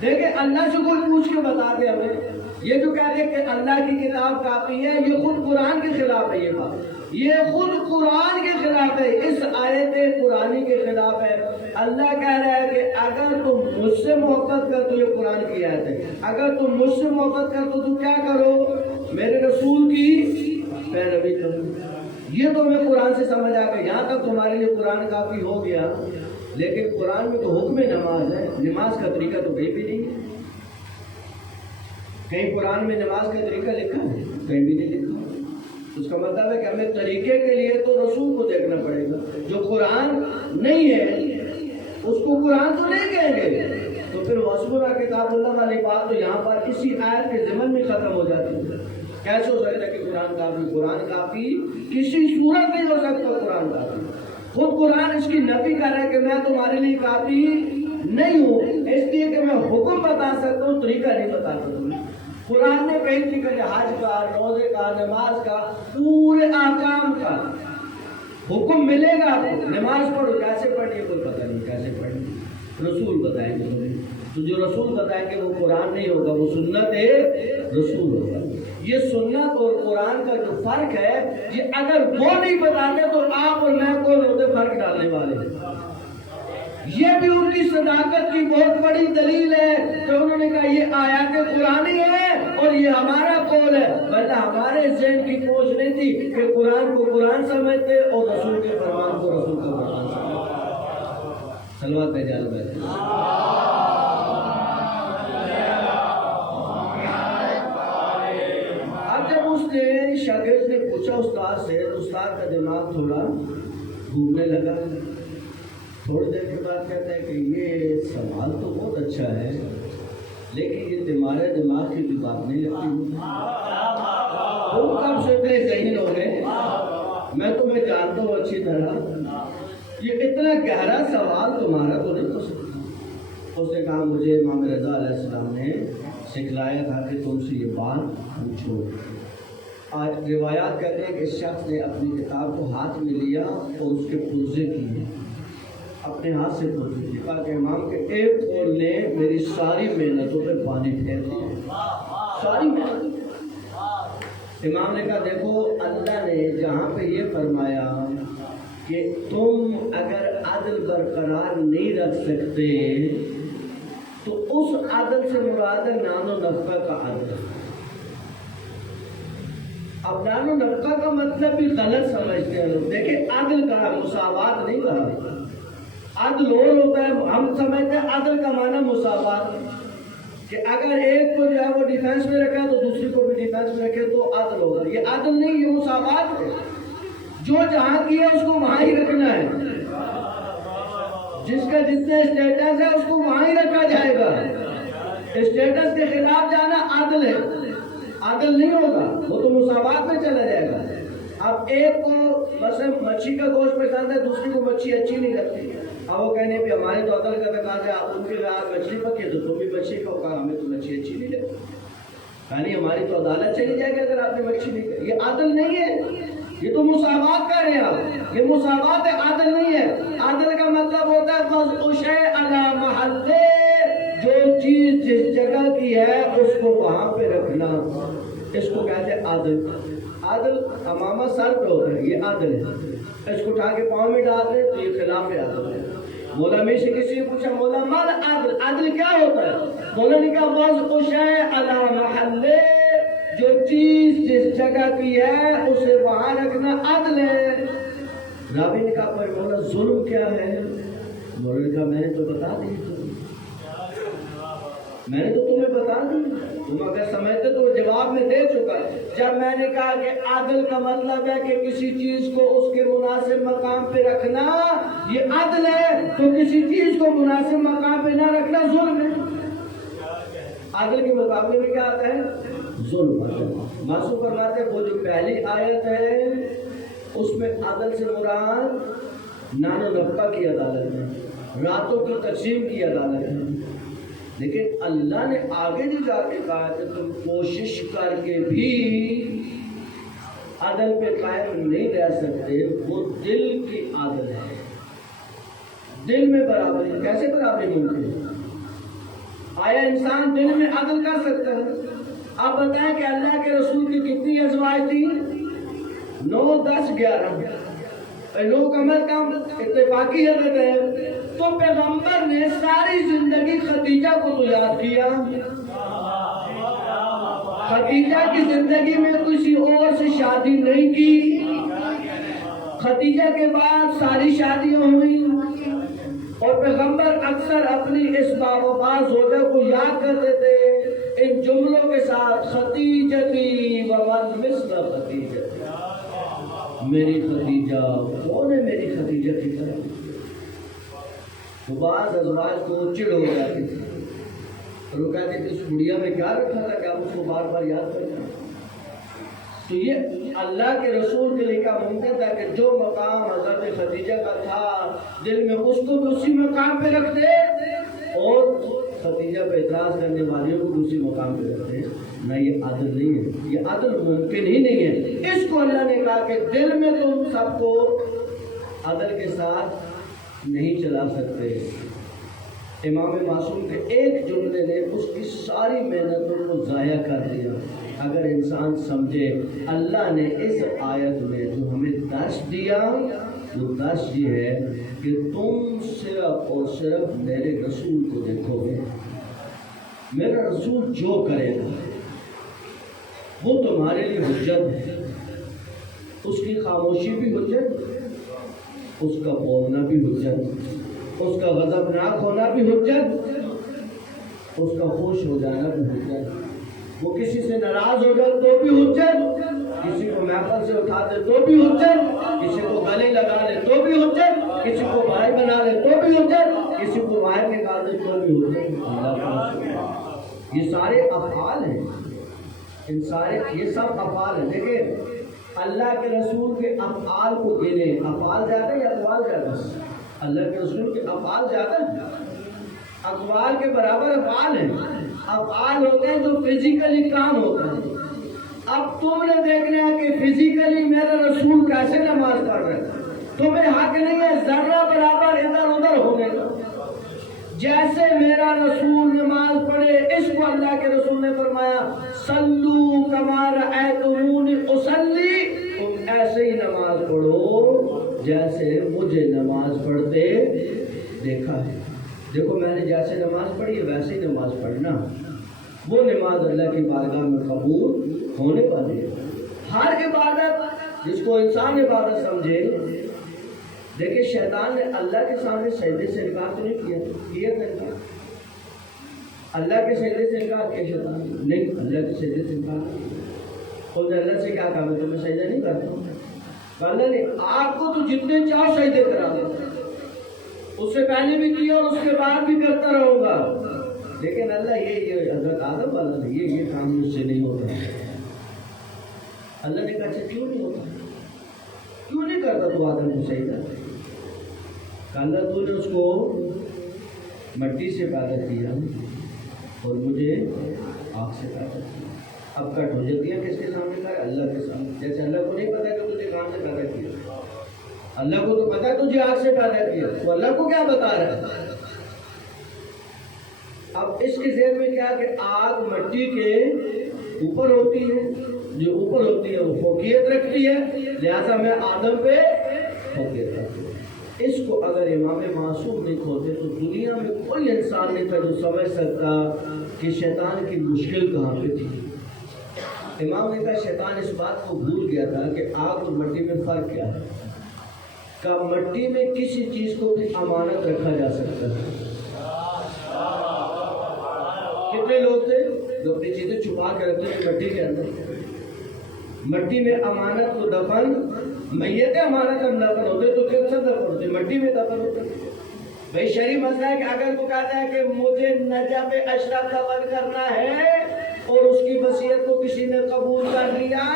دیکھیں اللہ سے کوئی پوچھ کے بتا دے ہمیں، یہ جو کہتے ہیں کہ اللہ کی کتاب کافی ہے، یہ خود قرآن کے خلاف ہے، یہ بات یہ خود قرآن کے خلاف ہے، اس آیت قرآنی کے خلاف ہے۔ اللہ کہہ رہا ہے کہ اگر تم مجھ سے محبت کر تو یہ قرآن کی آیت ہے، اگر تم مجھ سے محبت کر تو تم کیا کرو، میرے رسول کی پیروی کرو۔ یہ تو ہمیں قرآن سے سمجھ آ گیا، یہاں تک تمہارے لیے قرآن کافی ہو گیا، لیکن قرآن میں تو حکم نماز ہے، نماز کا طریقہ تو کہیں بھی نہیں ہے، کہیں قرآن میں نماز کا طریقہ لکھا ہے، کہیں بھی نہیں لکھا۔ اس کا مطلب ہے کہ ہمیں طریقے کے لیے تو رسول کو دیکھنا پڑے گا، جو قرآن نہیں ہے اس کو قرآن تو نہیں کہیں گے، تو پھر وَاسْمُنَا کتاب اللہ والی بات تو یہاں پر اسی آیت کے ضمن میں ختم ہو جاتی ہے۔ کیسے ہو سکتا ہے کہ قرآن کافی کسی صورت نہیں ہو سکتا، قرآن کافی خود قرآن اس کی نفی کر رہا ہے کہ میں تمہارے لیے کافی نہیں ہوں، اس لیے کہ میں حکم بتا سکتا ہوں، طریقہ نہیں بتا سکتا۔ قرآن نے کئی طریقے حج کا، روزے کا، نماز کا، پورے احکام کا حکم ملے گا، نماز پڑھو، کیسے پڑھنی ہے کوئی پتہ نہیں، کیسے پڑھنی رسول بتائیں گے، تو جو رسول بتائیں گے وہ قرآن نہیں ہوگا، وہ سنت رسول ہوگا۔ یہ سنت اور قرآن کا جو فرق ہے، یہ اگر وہ نہیں بتاتے تو آپ اور میں کون ہوتے فرق ڈالنے والے؟ یہ بھی ان کی صداقت کی بہت بڑی دلیل ہے کہ انہوں نے کہا یہ آیات قرآنی ہے اور یہ ہمارا قول ہے، ورنہ ہمارے ذہن کی کوشش نہیں تھی کہ قرآن کو قرآن سمجھتے اور رسول کے فرمان کو رسول کا فرمان سمجھتے۔ صلوات بھیجا شاگرد نے پوچھا استاد سے، استاد کا دماغ تھوڑا گھومنے لگا، تھوڑی دیر کے بعد کہتا ہے کہ یہ سوال تو بہت اچھا ہے لیکن یہ تمہارے دماغ کی بھی بات نہیں لگتی، تم کب سے اتنے ذہین ہو گئے، میں تمہیں جانتا ہوں اچھی طرح، یہ اتنا گہرا سوال تمہارا تو نہیں ہو سکتا۔ اس نے کہا مجھے امام رضا علیہ السلام نے سکھلایا تھا کہ تم سے یہ بات پوچھو۔ آج روایات کہتے ہیں کہ اس شخص نے اپنی کتاب کو ہاتھ میں لیا اور اس کے پرزے کیے، اپنے ہاتھ سے پرزے کیے، کہا کہ امام کے ایک قول نے میری ساری محنتوں پہ پانی پھیر دیا، ساری محنت۔ امام نے کہا دیکھو اللہ نے جہاں پہ یہ فرمایا کہ تم اگر عدل برقرار نہیں رکھ سکتے تو اس عدل سے مراد ہے نان و نفقہ کا عدل۔ اب نان و نفقہ کا مطلب بھی غلط سمجھتے ہیں لوگ، دیکھیں عدل کا مساوات نہیں کہا، عدل اور ہوتا ہے، ہم سمجھتے ہیں عدل کا معنی مساوات، کہ اگر ایک کو جو ہے وہ ڈیفینس میں رکھا تو دوسری کو بھی ڈیفینس میں رکھے تو عدل ہوگا، یہ عدل نہیں، یہ مساوات ہے۔ جو جہاں کی ہے اس کو وہاں ہی رکھنا ہے، جس کا جتنے اسٹیٹس ہے اس کو وہاں ہی رکھا جائے گا۔ اسٹیٹس کے خلاف جانا عادل ہے، عادل نہیں ہوگا، وہ تو مساوات میں چلا جائے گا۔ اب ایک کو مثلا مچھی کا گوشت پسند ہے، دوسری کو مچھی اچھی نہیں لگتی، اب وہ کہنے پہ ہماری تو عدل کا تقاضا ہے، آپ ان کے ساتھ مچھلی پکی تو تم بھی مچھلی کھاؤ، کہا ہمیں تو مچھی اچھی نہیں لگتی، یعنی ہماری تو عدالت چلی جائے گی اگر آپ نے مچھی نہیں کھائی۔ یہ عادل نہیں ہے، یہ تو مساوات کر رہے ہیں آپ، یہ مساوات ہے، عادل نہیں ہے۔ عادل کا مطلب ہوتا ہے وضع شیء علی محلہ، جو چیز جس جگہ کی ہے اس کو وہاں پہ رکھنا، اس کو کہتے ہیں عادل۔ عادل امامہ سر پہ ہوتا ہے، یہ عادل ہے، اس کو اٹھا کے پاؤں میں ڈال دیں تو یہ خلاف عادل ہے۔ مولا میں سے کسی نے پوچھا مولا مال عادل، عادل کیا ہوتا ہے؟ مولا نے کہا وضع شیء علی محلہ، جو چیز جس جگہ کی ہے اسے وہاں رکھنا عدل ہے۔ راوی نے کہا پر مولا ظلم کیا ہے؟ مولا نے کہا میں نے تو بتا دی، میں نے تو تمہیں بتا دی، تم اگر سمجھتے تو وہ جواب میں دے چکا ہے۔ جب میں نے کہا کہ عدل کا مطلب ہے کہ کسی چیز کو اس کے مناسب مقام پہ رکھنا یہ عدل ہے، تو کسی چیز کو مناسب مقام پہ نہ رکھنا ظلم ہے۔ عدل کے مقابلے میں کیا آتا ہے؟ ظلم آتا ہے۔ معصوم فرماتے ہیں وہ جو پہلی آیت ہے اس میں عدل سے مراد نان و نفقہ کی عدالت ہے، راتوں کی تقسیم کی عدالت ہے، لیکن اللہ نے آگے جو جا کے کہا کہ تم کوشش کر کے بھی عدل پہ قائم نہیں رہ سکتے، وہ دل کی عدل ہے۔ دل میں برابری، کیسے برابری ممکن ہے؟ آیا انسان دل میں عدل کر سکتا ہے؟ آپ بتائیں کہ اللہ کے رسول کی کتنی ازواج تھی؟ 9 10 11، لوگ کم از کم اتفاقی حضرت ہے، تو پیغمبر نے ساری زندگی خدیجہ کو تو یاد کیا، خدیجہ کی زندگی میں کسی اور سے شادی نہیں کی، خدیجہ کے بعد ساری شادیاں ہوئی، اور پیغمبر اکثر اپنی اس باوفا زوجہ کو یاد کرتے تھے ان جملوں کے ساتھ، خدیجتی ومن مثل خدیجتی، میری خدیجہ، کون ہے میری خدیجہ کی طرح؟ تو بعض ازواج کو چڑ ہو جاتی تھی اور وہ کہتے تھے اس بڑھیا میں کیا رکھا تھا کہ آپ اس کو بار بار یاد کرتے ہیں؟ تو یہ اللہ کے رسول کے لیے کیا ممکن تھا کہ جو مقام حضرت خدیجہ کا تھا دل میں اس کو بھی اسی مقام پہ رکھ دے، اور خدیجہ پہ اعتراض کرنے والیوں کو دوسری مقام پہ رکھ دے؟ نہ، یہ عدل نہیں ہے، یہ عدل ممکن ہی نہیں ہے۔ اس کو اللہ نے کہا کہ دل میں تم سب کو عدل کے ساتھ نہیں چلا سکتے۔ امام معصوم کے ایک جملے نے اس کی ساری محنتوں کو ضائع کر دیا۔ اگر انسان سمجھے اللہ نے اس آیت میں جو ہمیں درس دیا وہ درس یہ ہے کہ تم صرف اور صرف میرے رسول کو دیکھو گے، میرا رسول جو کرے گا وہ تمہارے لیے حجت ہے، اس کی خاموشی بھی حجت، اس کا بولنا بھی حجت، اس کا غضبناک ہونا بھی حجت، اس کا خوش ہو جانا بھی حجت، وہ کسی سے ناراض ہو جائے تو بھی حجت، کسی کو محفل سے اٹھا دے تو بھی حجت، کسی کو گلے لگا لے تو بھی حجت، کسی کو بھائی بنا لے تو بھی حجت، کسی کو بھائی نکال دے تو بھی حجت۔ یہ سارے افعال ہیں، ان سارے یہ سب افعال ہیں۔ دیکھیں اللہ کے رسول کے افعال کو گنے، افعال زیادہ یا اقوال زیادہ؟ اللہ کے رسول کے افعال زیادہ ہیں، اقوال کے برابر افعال ہیں۔ افعال ہوتے ہیں جو فزیکلی کام ہوتا ہے۔ اب تم نے دیکھنا ہے کہ فزیکلی میرا رسول کیسے نماز پڑھ رہا ہے، تمہیں حق نہیں ہے ذرہ برابر ادھر ادھر ہونے کا۔ جیسے میرا رسول نماز پڑھے، اس کو اللہ کے رسول نے فرمایا صلو کما رأیتمونی اصلی، تم ایسے ہی نماز پڑھو جیسے مجھے نماز پڑھتے دیکھا ہے۔ دیکھو میں نے جیسے نماز پڑھی ہے ویسے ہی نماز پڑھنا، وہ نماز اللہ کی بارگاہ میں قبول ہونے والی ہے۔ ہر عبادت جس کو انسان عبادت سمجھے، دیکھیں شیطان نے اللہ کے سامنے سجدے سے انکار تو نہیں کیا تھا، اللہ کے سجدے سے انکار کیا شیطان نہیں، اللہ کے سجدے سے انکار نہیں۔ خود اللہ سے کیا کہا میں تمہیں سجدہ نہیں کرتا ہوں، اللہ نے آگ کو تو جتنے چاہ سجدے کرا دے، اس سے پہلے بھی کیا اور اس کے بعد بھی کرتا رہوں گا، لیکن اللہ یہ حضرت آدم والا یہ کام مجھ سے نہیں ہوتا۔ اللہ نے کہا اچھا کیوں نہیں ہوتا، کیوں نہیں کرتا تو آدم کو سجدہ؟ کہ اللہ تو نے اس کو مٹی سے پیدا کیا اور مجھے آگ سے پیدا کیا، اب کٹ ہو جاتی ہے کس کے سامنے کا؟ اللہ کے سامنے۔ جیسے اللہ کو نہیں پتا کہ تجھے کہاں سے پیدا کیا، اللہ کو تو پتا ہے تجھے آگ سے پیدا کیا، تو اللہ کو کیا بتا رہا ہے؟ اب اس کے ذہن میں کیا کہ آگ مٹی کے اوپر ہوتی ہے، جو اوپر ہوتی ہے وہ فوقیت رکھتی ہے، لہذا میں آدم پہ فوقیت رکھتی ہوں۔ اس کو اگر امام معصوم نہیں کھولتے تو دنیا میں کوئی انسان نہیں تھا جو سمجھ سکتا کہ شیطان کی مشکل کہاں پہ تھی۔ امام نے کہا شیطان اس بات کو بھول گیا تھا کہ آگ اور مٹی میں فرق کیا ہے، کہ مٹی میں کسی چیز کو بھی امانت رکھا جا سکتا ہے۔ کتنے لوگ تھے جو اپنی چیزیں چھپا کے رکھتے تھے مٹی کے اندر؟ مٹی میں امانت کو دفن، میت امانت ہم دفن ہوتے تو کس سے دفن ہوتے؟ مٹی میں دفن ہوتے۔ بھائی شرعی مسئلہ ہے کہ اگر وہ کہتا ہے کہ مجھے نجف اشرف دفن کرنا ہے اور اس کی وصیت کو کسی نے قبول کر لیا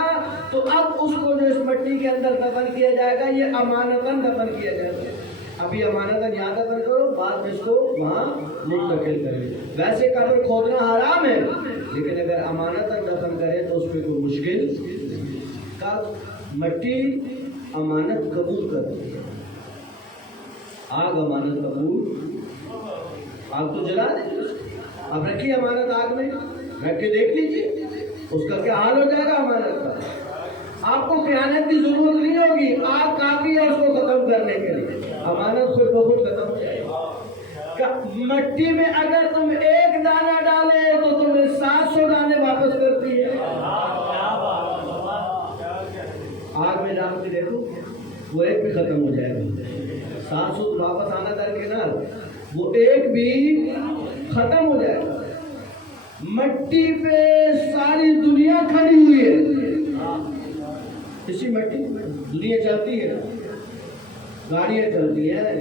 تو اب اس کو جو اس مٹی کے اندر دفن کیا جائے گا یہ امانتاً دفن کیا جائے گا۔ ابھی امانتاً یہاں دفن کرو، بعد میں اس کو وہاں منتقل کرے۔ ویسے قبر کھودنا حرام ہے، لیکن اگر امانتاً دفن کرے تو اس پہ کوئی مشکل کا مٹی امانت قبول کرتی ہے، آگ امانت قبول، آگ تو جلا دیں، اب رکھی امانت آگ میں، رکھ کے دیکھ لیجیے اس کا کیا حال ہو جائے گا امانت کا۔ آپ کو خیانت کی ضرورت نہیں ہوگی، آگ کافی ہے اس کو ختم کرنے کے لیے، امانت خود بخود ختم ہو جائے گا۔ مٹی میں اگر تم ایک دانہ ڈالے تو تمہیں 700 دانے واپس کرتی ہے۔ آگ میں ڈال کے دیکھو وہ ایک بھی ختم ہو جائے گا، 700 واپس آنا درکنار، وہ ایک بھی ختم ہو جائے گا۔ مٹی پہ ساری دنیا کھڑی ہوئی ہے، اسی مٹی دنیا چلتی ہے، گاڑیاں چلتی ہیں،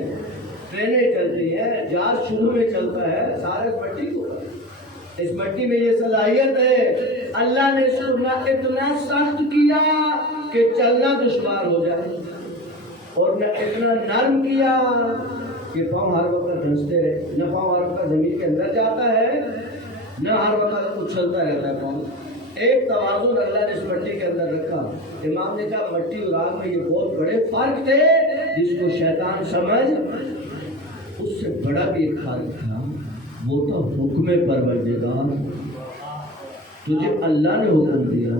ٹرینیں چلتی ہیں، جہاز شروع میں چلتا ہے، سارے مٹی کو، اس مٹی میں یہ صلاحیت ہے۔ اللہ نے اس کو اتنا سخت کیا کہ چلنا دشوار ہو جائے اور نہ اتنا نرم کیا کہ پاؤں ہر وقت دھنستے رہے، نہ پاؤں ہر وقت زمین کے اندر جاتا ہے نہ ہر وقت اچھلتا رہتا ہے پاؤں۔ ایک توازن اللہ نے اس مٹی کے اندر رکھا۔ امام نے کہا مٹی اور آگ میں یہ بہت بڑے فرق تھے جس کو شیطان سمجھ، اس سے بڑا بھی ایک فرق تھا، وہ تھا حکم پروردگار۔ تجھے اللہ نے حکم دیا،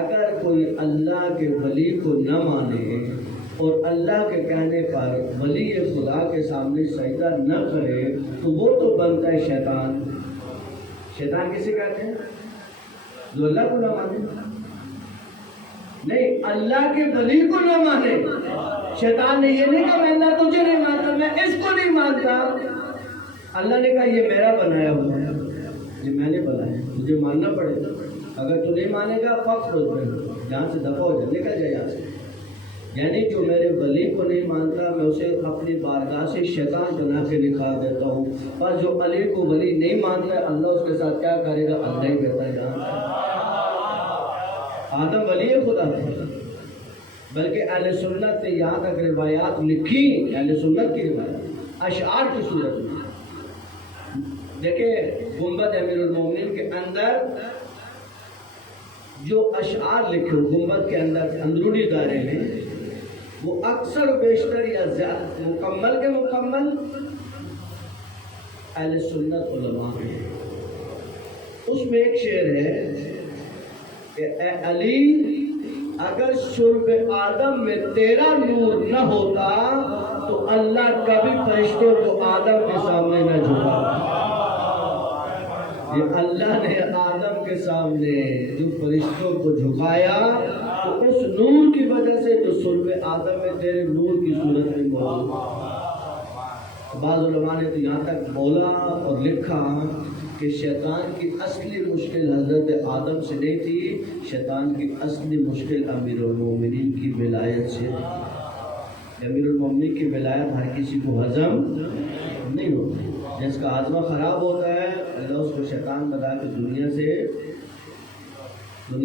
اگر کوئی اللہ کے ولی کو نہ مانے اور اللہ کے کہنے پر ولی خدا کے سامنے سجدہ نہ کرے تو وہ تو بنتا ہے شیطان۔ شیطان کسے کہتے ہیں؟ جو اللہ کو نہ مانے، نہیں اللہ کے ولی کو نہ مانے۔ شیطان نے یہ نہیں کہا میں اللہ تجھے نہیں مانتا، میں اس کو نہیں مانتا، اللہ نے کہا یہ میرا بنایا ہوا ہے، یہ میں نے بنایا، مجھے ماننا پڑے گا، اگر تو نہیں مانے گا فخر ہو جائے، جہاں سے دفع ہو جائے، نکل جائے یہاں سے۔ یعنی جو میرے ولی کو نہیں مانتا میں اسے اپنی بارگاہ سے شیطان بنا کے نکال دیتا ہوں، اور جو علی کو ولی نہیں مانتا ہے اللہ اس کے ساتھ کیا کرے گا اللہ ہی بہتر جانتا ہے۔ آدم ولی خدا تھا، بلکہ اہل سنت نے یہاں تک روایات لکھی، اہل سنت کی روایات اشعار کی صورت میں۔ دیکھیں گنبد امیر المومنین کے اندر جو اشعار لکھے گنبد کے اندر اندرونی دائرے میں، وہ اکثر و بیشتر یا زیادہ مکمل کے مکمل اہل سنت علماء ہیں۔ اس میں ایک شعر ہے کہ اے علی اگر شرب آدم میں تیرا نور نہ ہوتا تو اللہ کبھی فرشتوں کو آدم کے سامنے نہ جھکاتا۔ یہ اللہ نے آدم کے سامنے جو فرشتوں کو جھکایا تو اس نور کی وجہ سے جو شرب آدم میں تیرے نور کی صورت میں موجود۔ بعض علماء نے تو یہاں تک بولا اور لکھا کہ شیطان کی اصلی مشکل حضرت آدم سے نہیں تھی، شیطان کی اصلی مشکل امیر المومنین کی ولایت سے تھی۔ امیر المومنین کی ولایت ہر کسی کو ہضم نہیں ہوتی۔ جس کا ہاضمہ خراب ہوتا ہے اللہ اس کو شیطان بنا کے دنیا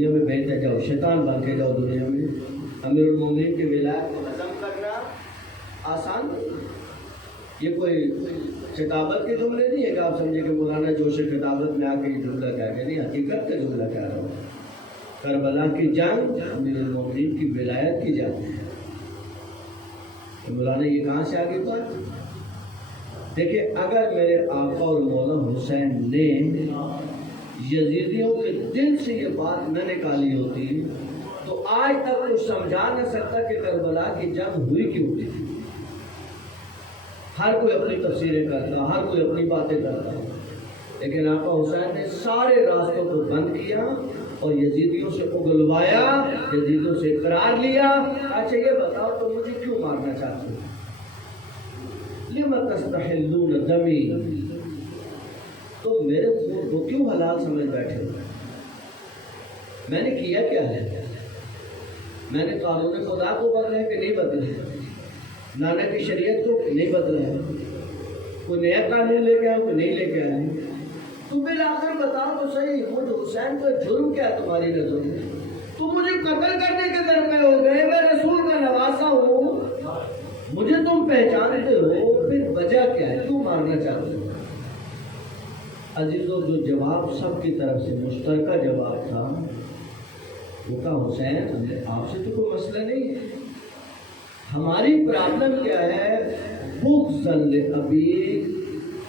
میں بھیجتا جاؤ، شیطان بن کے جاؤ دنیا میں۔ امیر المومنین کی ولایت کو ہضم کرنا آسان نہیں۔ یہ کوئی خطابت کے جملے نہیں ہے کہ آپ سمجھے کہ مولانا جوش خطابت میں آ کے یہ جملہ کہہ گیا، نہیں، حقیقت کا جملہ کہہ رہا ہوں۔ کربلا کی جنگ امیر المومنین کی ولایت کی جنگ ہے۔ تو مولانا یہ کہاں سے آگے بات؟ دیکھیں، اگر میرے آقا اور مولا حسین نے یزیدیوں کے دل سے یہ بات نہ نکالی ہوتی تو آج تک وہ سمجھا نہ سکتا کہ کربلا کی جنگ ہوئی کیوں تھی۔ ہر کوئی اپنی تفسیریں کرتا، ہر کوئی اپنی باتیں کرتا، لیکن آقا حسین نے سارے راستوں کو بند کیا اور یزیدیوں سے اگلوایا، یزیدیوں سے اقرار لیا۔ اچھا یہ بتاؤ تو مجھے کیوں مارنا چاہتے ہو؟ لِمَ تَسْتَحِلُّونَ دَمِي، تو میرے خون کو کیوں حلال سمجھ بیٹھے ہو؟ میں نے کیا کیا ہے؟ میں نے قانون خدا کو بدلا ہے کہ نہیں بدلا؟ نانا کی شریعت کو نہیں بدلا ہے؟ کوئی نیا قانون لے کے آؤ کہ نہیں لے کے آئے؟ تو بالآخر بتاؤ تو صحیح، مجھ حسین کا جرم کیا تمہاری نظر میں؟ تو مجھے قتل کرنے کے در پہ ہو گئے، میں رسول کا نواسا ہوں، مجھے تم پہچانتے ہو، پھر وجہ کیا ہے؟ کیوں مارنا چاہتے ہو؟ عزیزوں، جو جواب سب کی طرف سے مشترکہ جواب تھا وہ کہا حسین آپ سے تو کوئی مسئلہ نہیں ہے، ہماری پرابلم کیا ہے؟ بغض لابیک،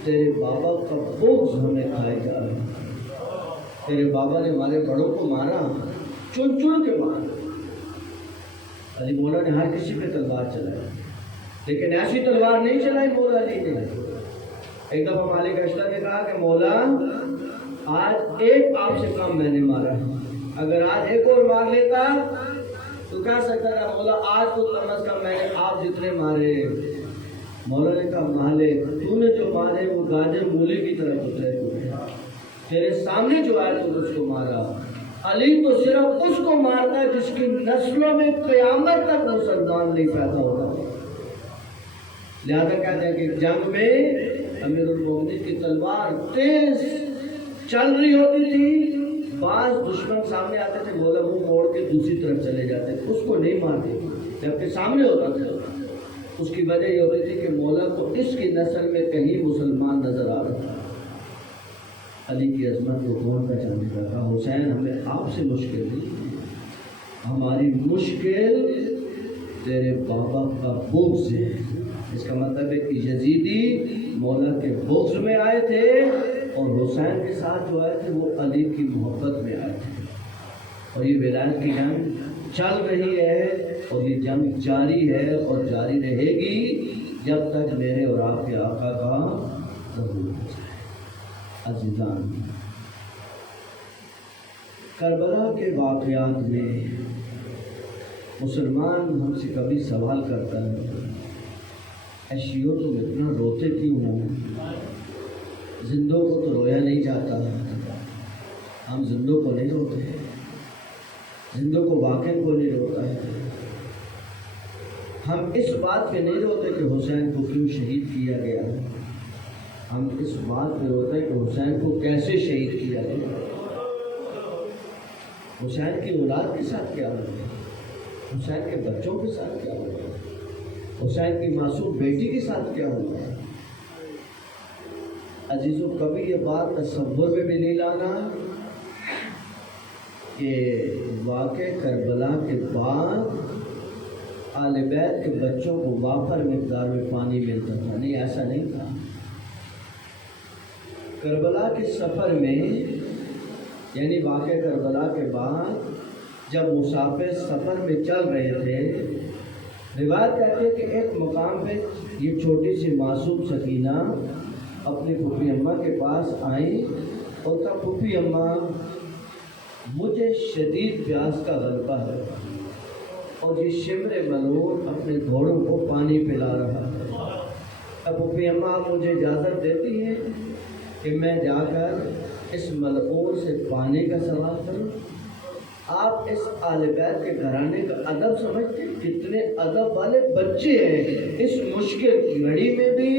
تیرے بابا کا بغض ہمیں کھائے جا رہا ہے۔ تیرے بابا نے ہمارے بڑوں کو مارا، چن چن کے مارا۔ علی مولا نے ہر کسی پہ تلوار چلائی، لیکن ایسی تلوار نہیں چلائی مولا علی نے۔ ایک دفعہ مالک اشتر نے کہا کہ مولا آج ایک آپ سے کم میں نے مارا، اگر آج ایک اور مار لیتا تو کہہ سکتا تھا مولا آج تو کم از کم میں نے آپ جتنے مارے۔ مولا نے کہا مالک تو نے جو مارے وہ گاجر مولی کی طرح اترے ہوئے، تیرے سامنے جو آئے تو اس کو مارا۔ علی تو صرف اس کو مارتا ہے جس کی نسلوں میں قیامت تک مسلمان نہیں پیدا ہوگا۔ لہذا کہتے ہیں کہ جنگ میں امیر المومنین کی تلوار تیز چل رہی ہوتی تھی، بعض دشمن سامنے آتے تھے، مولا منہ موڑ کے دوسری طرف چلے جاتے تھے، اس کو نہیں مارتے جبکہ سامنے ہوتا تھا۔ اس کی وجہ یہ ہوتی تھی کہ مولا کو اس کی نسل میں کہیں مسلمان نظر آ رہا تھا۔ علی کی عظمت کو کون پہچانے کا؟ کہا حسین ہمیں آپ سے مشکل نہیں، ہماری مشکل تیرے بابا کا بغض ہے۔ اس کا مطلب ہے کہ یزیدی مولا کے بغض میں آئے تھے اور حسین کے ساتھ جو آئے تھے وہ علی کی محبت میں آئے تھے، اور یہ ولایت کی جنگ چل رہی ہے اور یہ جنگ جاری ہے اور جاری رہے گی جب تک میرے اور آپ کے آقا کا ظہور ہو جائے۔ عزیزان، کربلا کے واقعات میں مسلمان ہم سے کبھی سوال کرتا ہے اے شیعو تم اتنا روتے کیوں ہو؟ زندوں کو تو رویا نہیں جاتا، ہم زندوں کو نہیں روتے، زندوں کو واقع کو نہیں روتا ہے۔ ہم اس بات پہ نہیں روتے کہ حسین کو کیوں شہید کیا گیا، ہم اس بات پہ روتے ہیں کہ حسین کو کیسے شہید کیا گیا، حسین کی اولاد کے ساتھ کیا ہوا، حسین کے بچوں کے ساتھ کیا ہوا، حسین کی معصوم بیٹی کے ساتھ کیا ہوا۔ عزیزوں، کبھی یہ بات تصور میں بھی نہیں لانا کہ واقع کربلا کے بعد آل بیت کے بچوں کو وافر مقدار میں پانی ملتا تھا، نہیں ایسا نہیں تھا۔ کربلا کے سفر میں یعنی واقع کربلا کے بعد جب مسافر سفر میں چل رہے تھے، روایت کہتے ہیں کہ ایک مقام پہ یہ چھوٹی سی معصوم سکینہ اپنی پھوپھی اماں کے پاس آئیں اور کہا پھوپھی اماں مجھے شدید پیاس کا غلبہ ہے اور یہ شمر ملعون اپنے گھوڑوں کو پانی پلا رہا ہے، اب پھوپھی اماں آپ مجھے اجازت دیتی ہیں کہ میں جا کر اس ملعون سے پانی کا سوال کروں؟ آپ اس آل بیت کے گھرانے کا ادب سمجھتے ہیں؟ کتنے ادب والے بچے ہیں، اس مشکل گھڑی میں بھی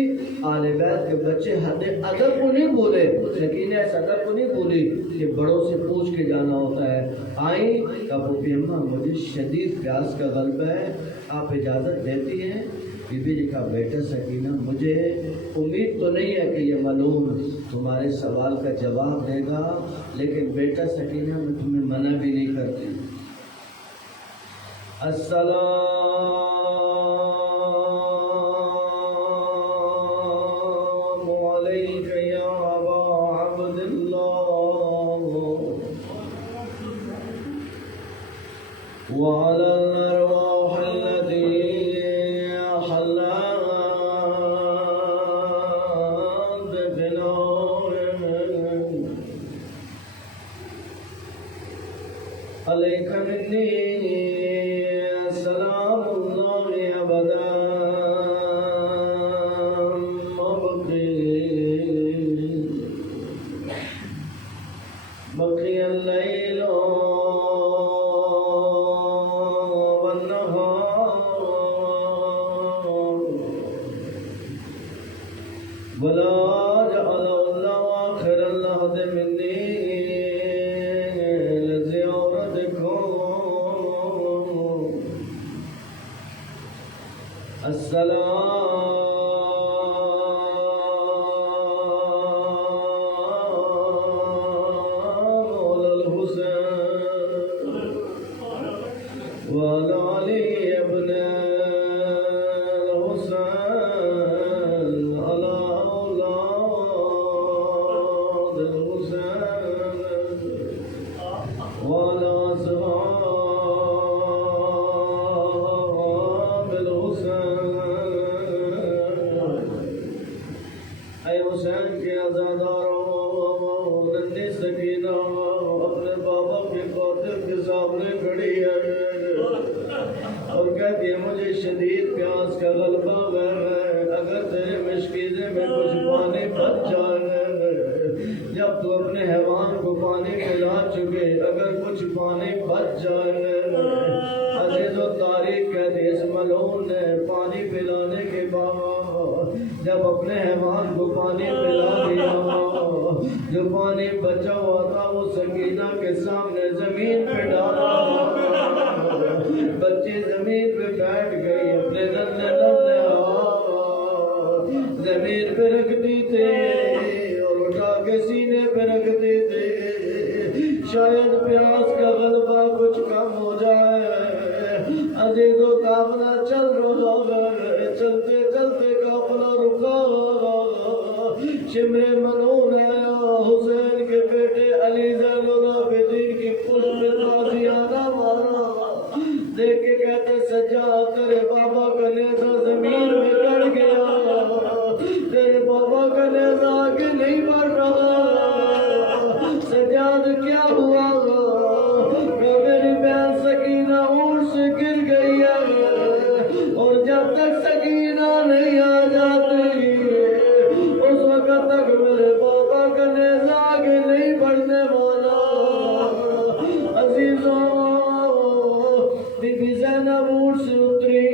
آل بیت کے بچے حد ادب کو نہیں بولے، سکینہ اس ادب کو نہیں بولی کہ بڑوں سے پوچھ کے جانا ہوتا ہے۔ آئیں کہ پھوپھی اماں مجھے شدید پیاس کا غلبہ ہے، آپ اجازت دیتی ہیں؟ بی بی نے کہا بیٹا سکینہ مجھے امید تو نہیں ہے کہ یہ ملعون تمہارے سوال کا جواب دے گا، لیکن بیٹا سکینہ میں تمہیں منع بھی نہیں کرتی۔ السلام علیک یا ابا عبداللہ وعلی الارواح التي عليك مني سلام الله أبدا بقي الليل والنهار ولا جعل الله آخر اللحظ مني السلام على الحسين وعلى علي ابن الحسين على أولاد الحسين وعلى أصحاب الحسين۔ اے حسین کے عزاداروں، ننھی سکینہ اپنے بابا کے قاتل کے سامنے کھڑی ہے اور کہتی ہے مجھے شدید پیاس کا غلبہ ہے، اگر تیرے مشکیزے میں کچھ پانی بچ جائے، جب تو اپنے حیوان کو پانی پلا چکے، اگر کچھ پانی بچ جائے۔ عزیز و تاریخ کہتے اس ملعون نے پانی پلانے کے بعد جب اپنے حیوان کو پانی پلا دیا، جو پانی بچا ہوا تھا وہ سکینہ کے سامنے زمین پہ ڈالا، بچی زمین پہ بیٹھ گئی، اپنے ننھے ننھے ہاتھ زمین پہ رکھتی تھے اور اٹھا کے سینے پہ رکھتی تھے، شاید پیاس کا غلبہ کچھ کم ہو جائے۔ عزیز و قافلہ چل رہا ہے، چلتے چلتے قافلہ رکا، شمر ملعون آیا، حسین کے بیٹے علی زین العابدین کی پشت پہ تازیانہ مارا، دیکھ کے کہتے سجاد تیرے بابا کا نیزہ زمین میں گڑ گیا، تیرے بابا کا نیزہ آگے نہیں بڑھ رہا۔ سجاد کیا ہوا؟ کہ میری بہن سکینہ اونٹ سے گر گئی ہے اور جب تک سکینہ نہیں آ جاتی اس وقت تک میرے بابا کا نیزہ آگے نہیں بڑھنے والا۔ عزیزوں، بی بی زینب اونٹ سے اتری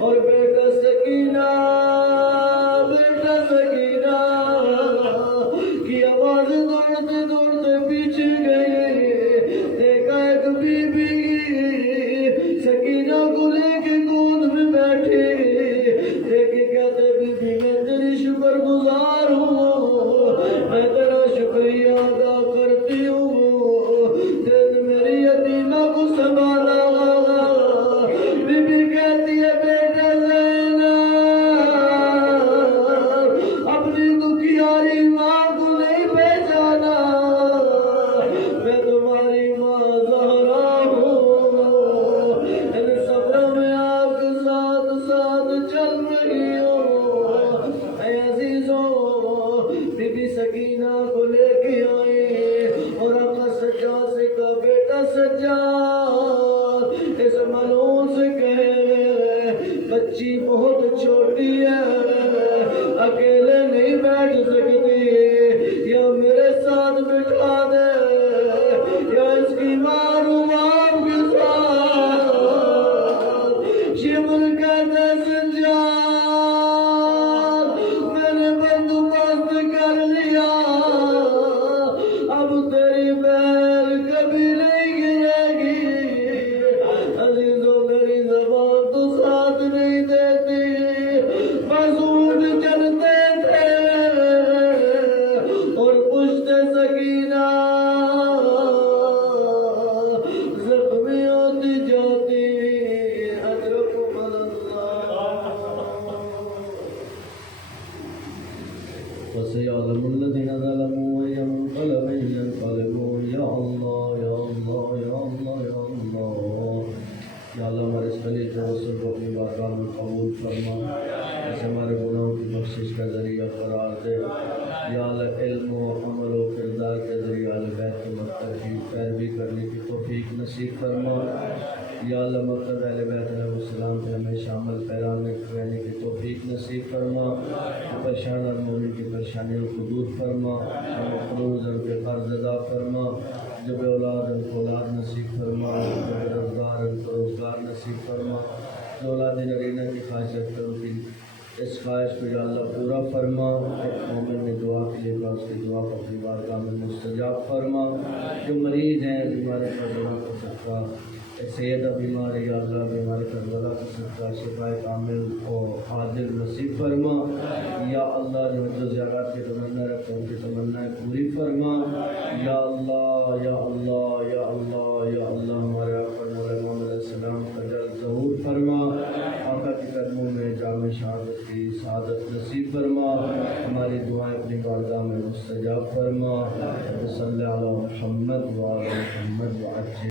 اور بیٹا سکینہ کی آواز دوڑتے دوڑتے پیچھے گئی، دیکھا ایک بی بی سکینہ کو لے کے گود میں بیٹھی، دیکھ کے کہتے بی بی میں تیری شکر گزار ہوں، میں تیرا شکریہ ادا کرتی ہوں، تیرے میری یتیمہ کو سنبھالا۔ بی بی کہتی ہے بیٹا زینب اپنی دکھیاری ماں کو نہیں پہچانا، میں تمہاری ماں زہرا ہوں، ان صبر میں آپ کے ساتھ ساتھ چل رہی ہوں۔ اے عزیزوں، بی بی سکینہ کو لے کے آئی اور آقا سجاد سے کہا بیٹا سجاد اس ملعون سے کہے بچی بہت چھوٹی ہے، اکیلے نہیں بیٹھ سکتی، توسل کو اپنی بارگاہ میں قبول فرما، ایسے ہمارے گناہوں کی بخشش کا ذریعہ قرار دے۔ یا اللہ علم و عمل و کردار کے ذریعہ اہل بیت کے مکتب کی پیروی کرنے کی توفیق نصیب فرما۔ یا اللہ مکتب اہل بیت علیہ السلام پہ ہمیشہ عمل پیرا رہنے کی توفیق نصیب فرما۔ پریشان اور مومن کی پریشانیوں کو دور فرما، مقروض ان کے قرض ادا فرما، جو بے اولاد ان کو اولاد نصیب فرما، جو بے روزگار ان کو روزگار نصیب فرما، جو اولاد نرینہ کی خواہش رکھتے ان کی اس خواہش کو یا اللہ پورا فرما۔ ایک مومن نے دعا کے لیے اس کی دعا کو اپنی بارگاہ میں مستجاب فرما۔ جو مریض ہیں بیماری کا دعا کر سکتا، ایک سیدہ بیمار ہے یا اللہ بیماری کا دعا کر سکتا، شفا کامل اور عاجل نصیب فرما۔ یا اللہ جو زیارات کی تمنا رکھتے ان کی تمنائیں پوری فرما۔ یا اللہ یا اللہ یا اللہ یا اللہ ہمارے آقا محمد علیہ السلام کا جلد ظہور فرما۔ آقا کے قدموں میں جامع شہادت کی سعادت نصیب فرما۔ ہماری دعائیں اپنی بارگاہ میں مستجاب فرما۔ صلی اللہ علیہ محمد و آل محمد و عجل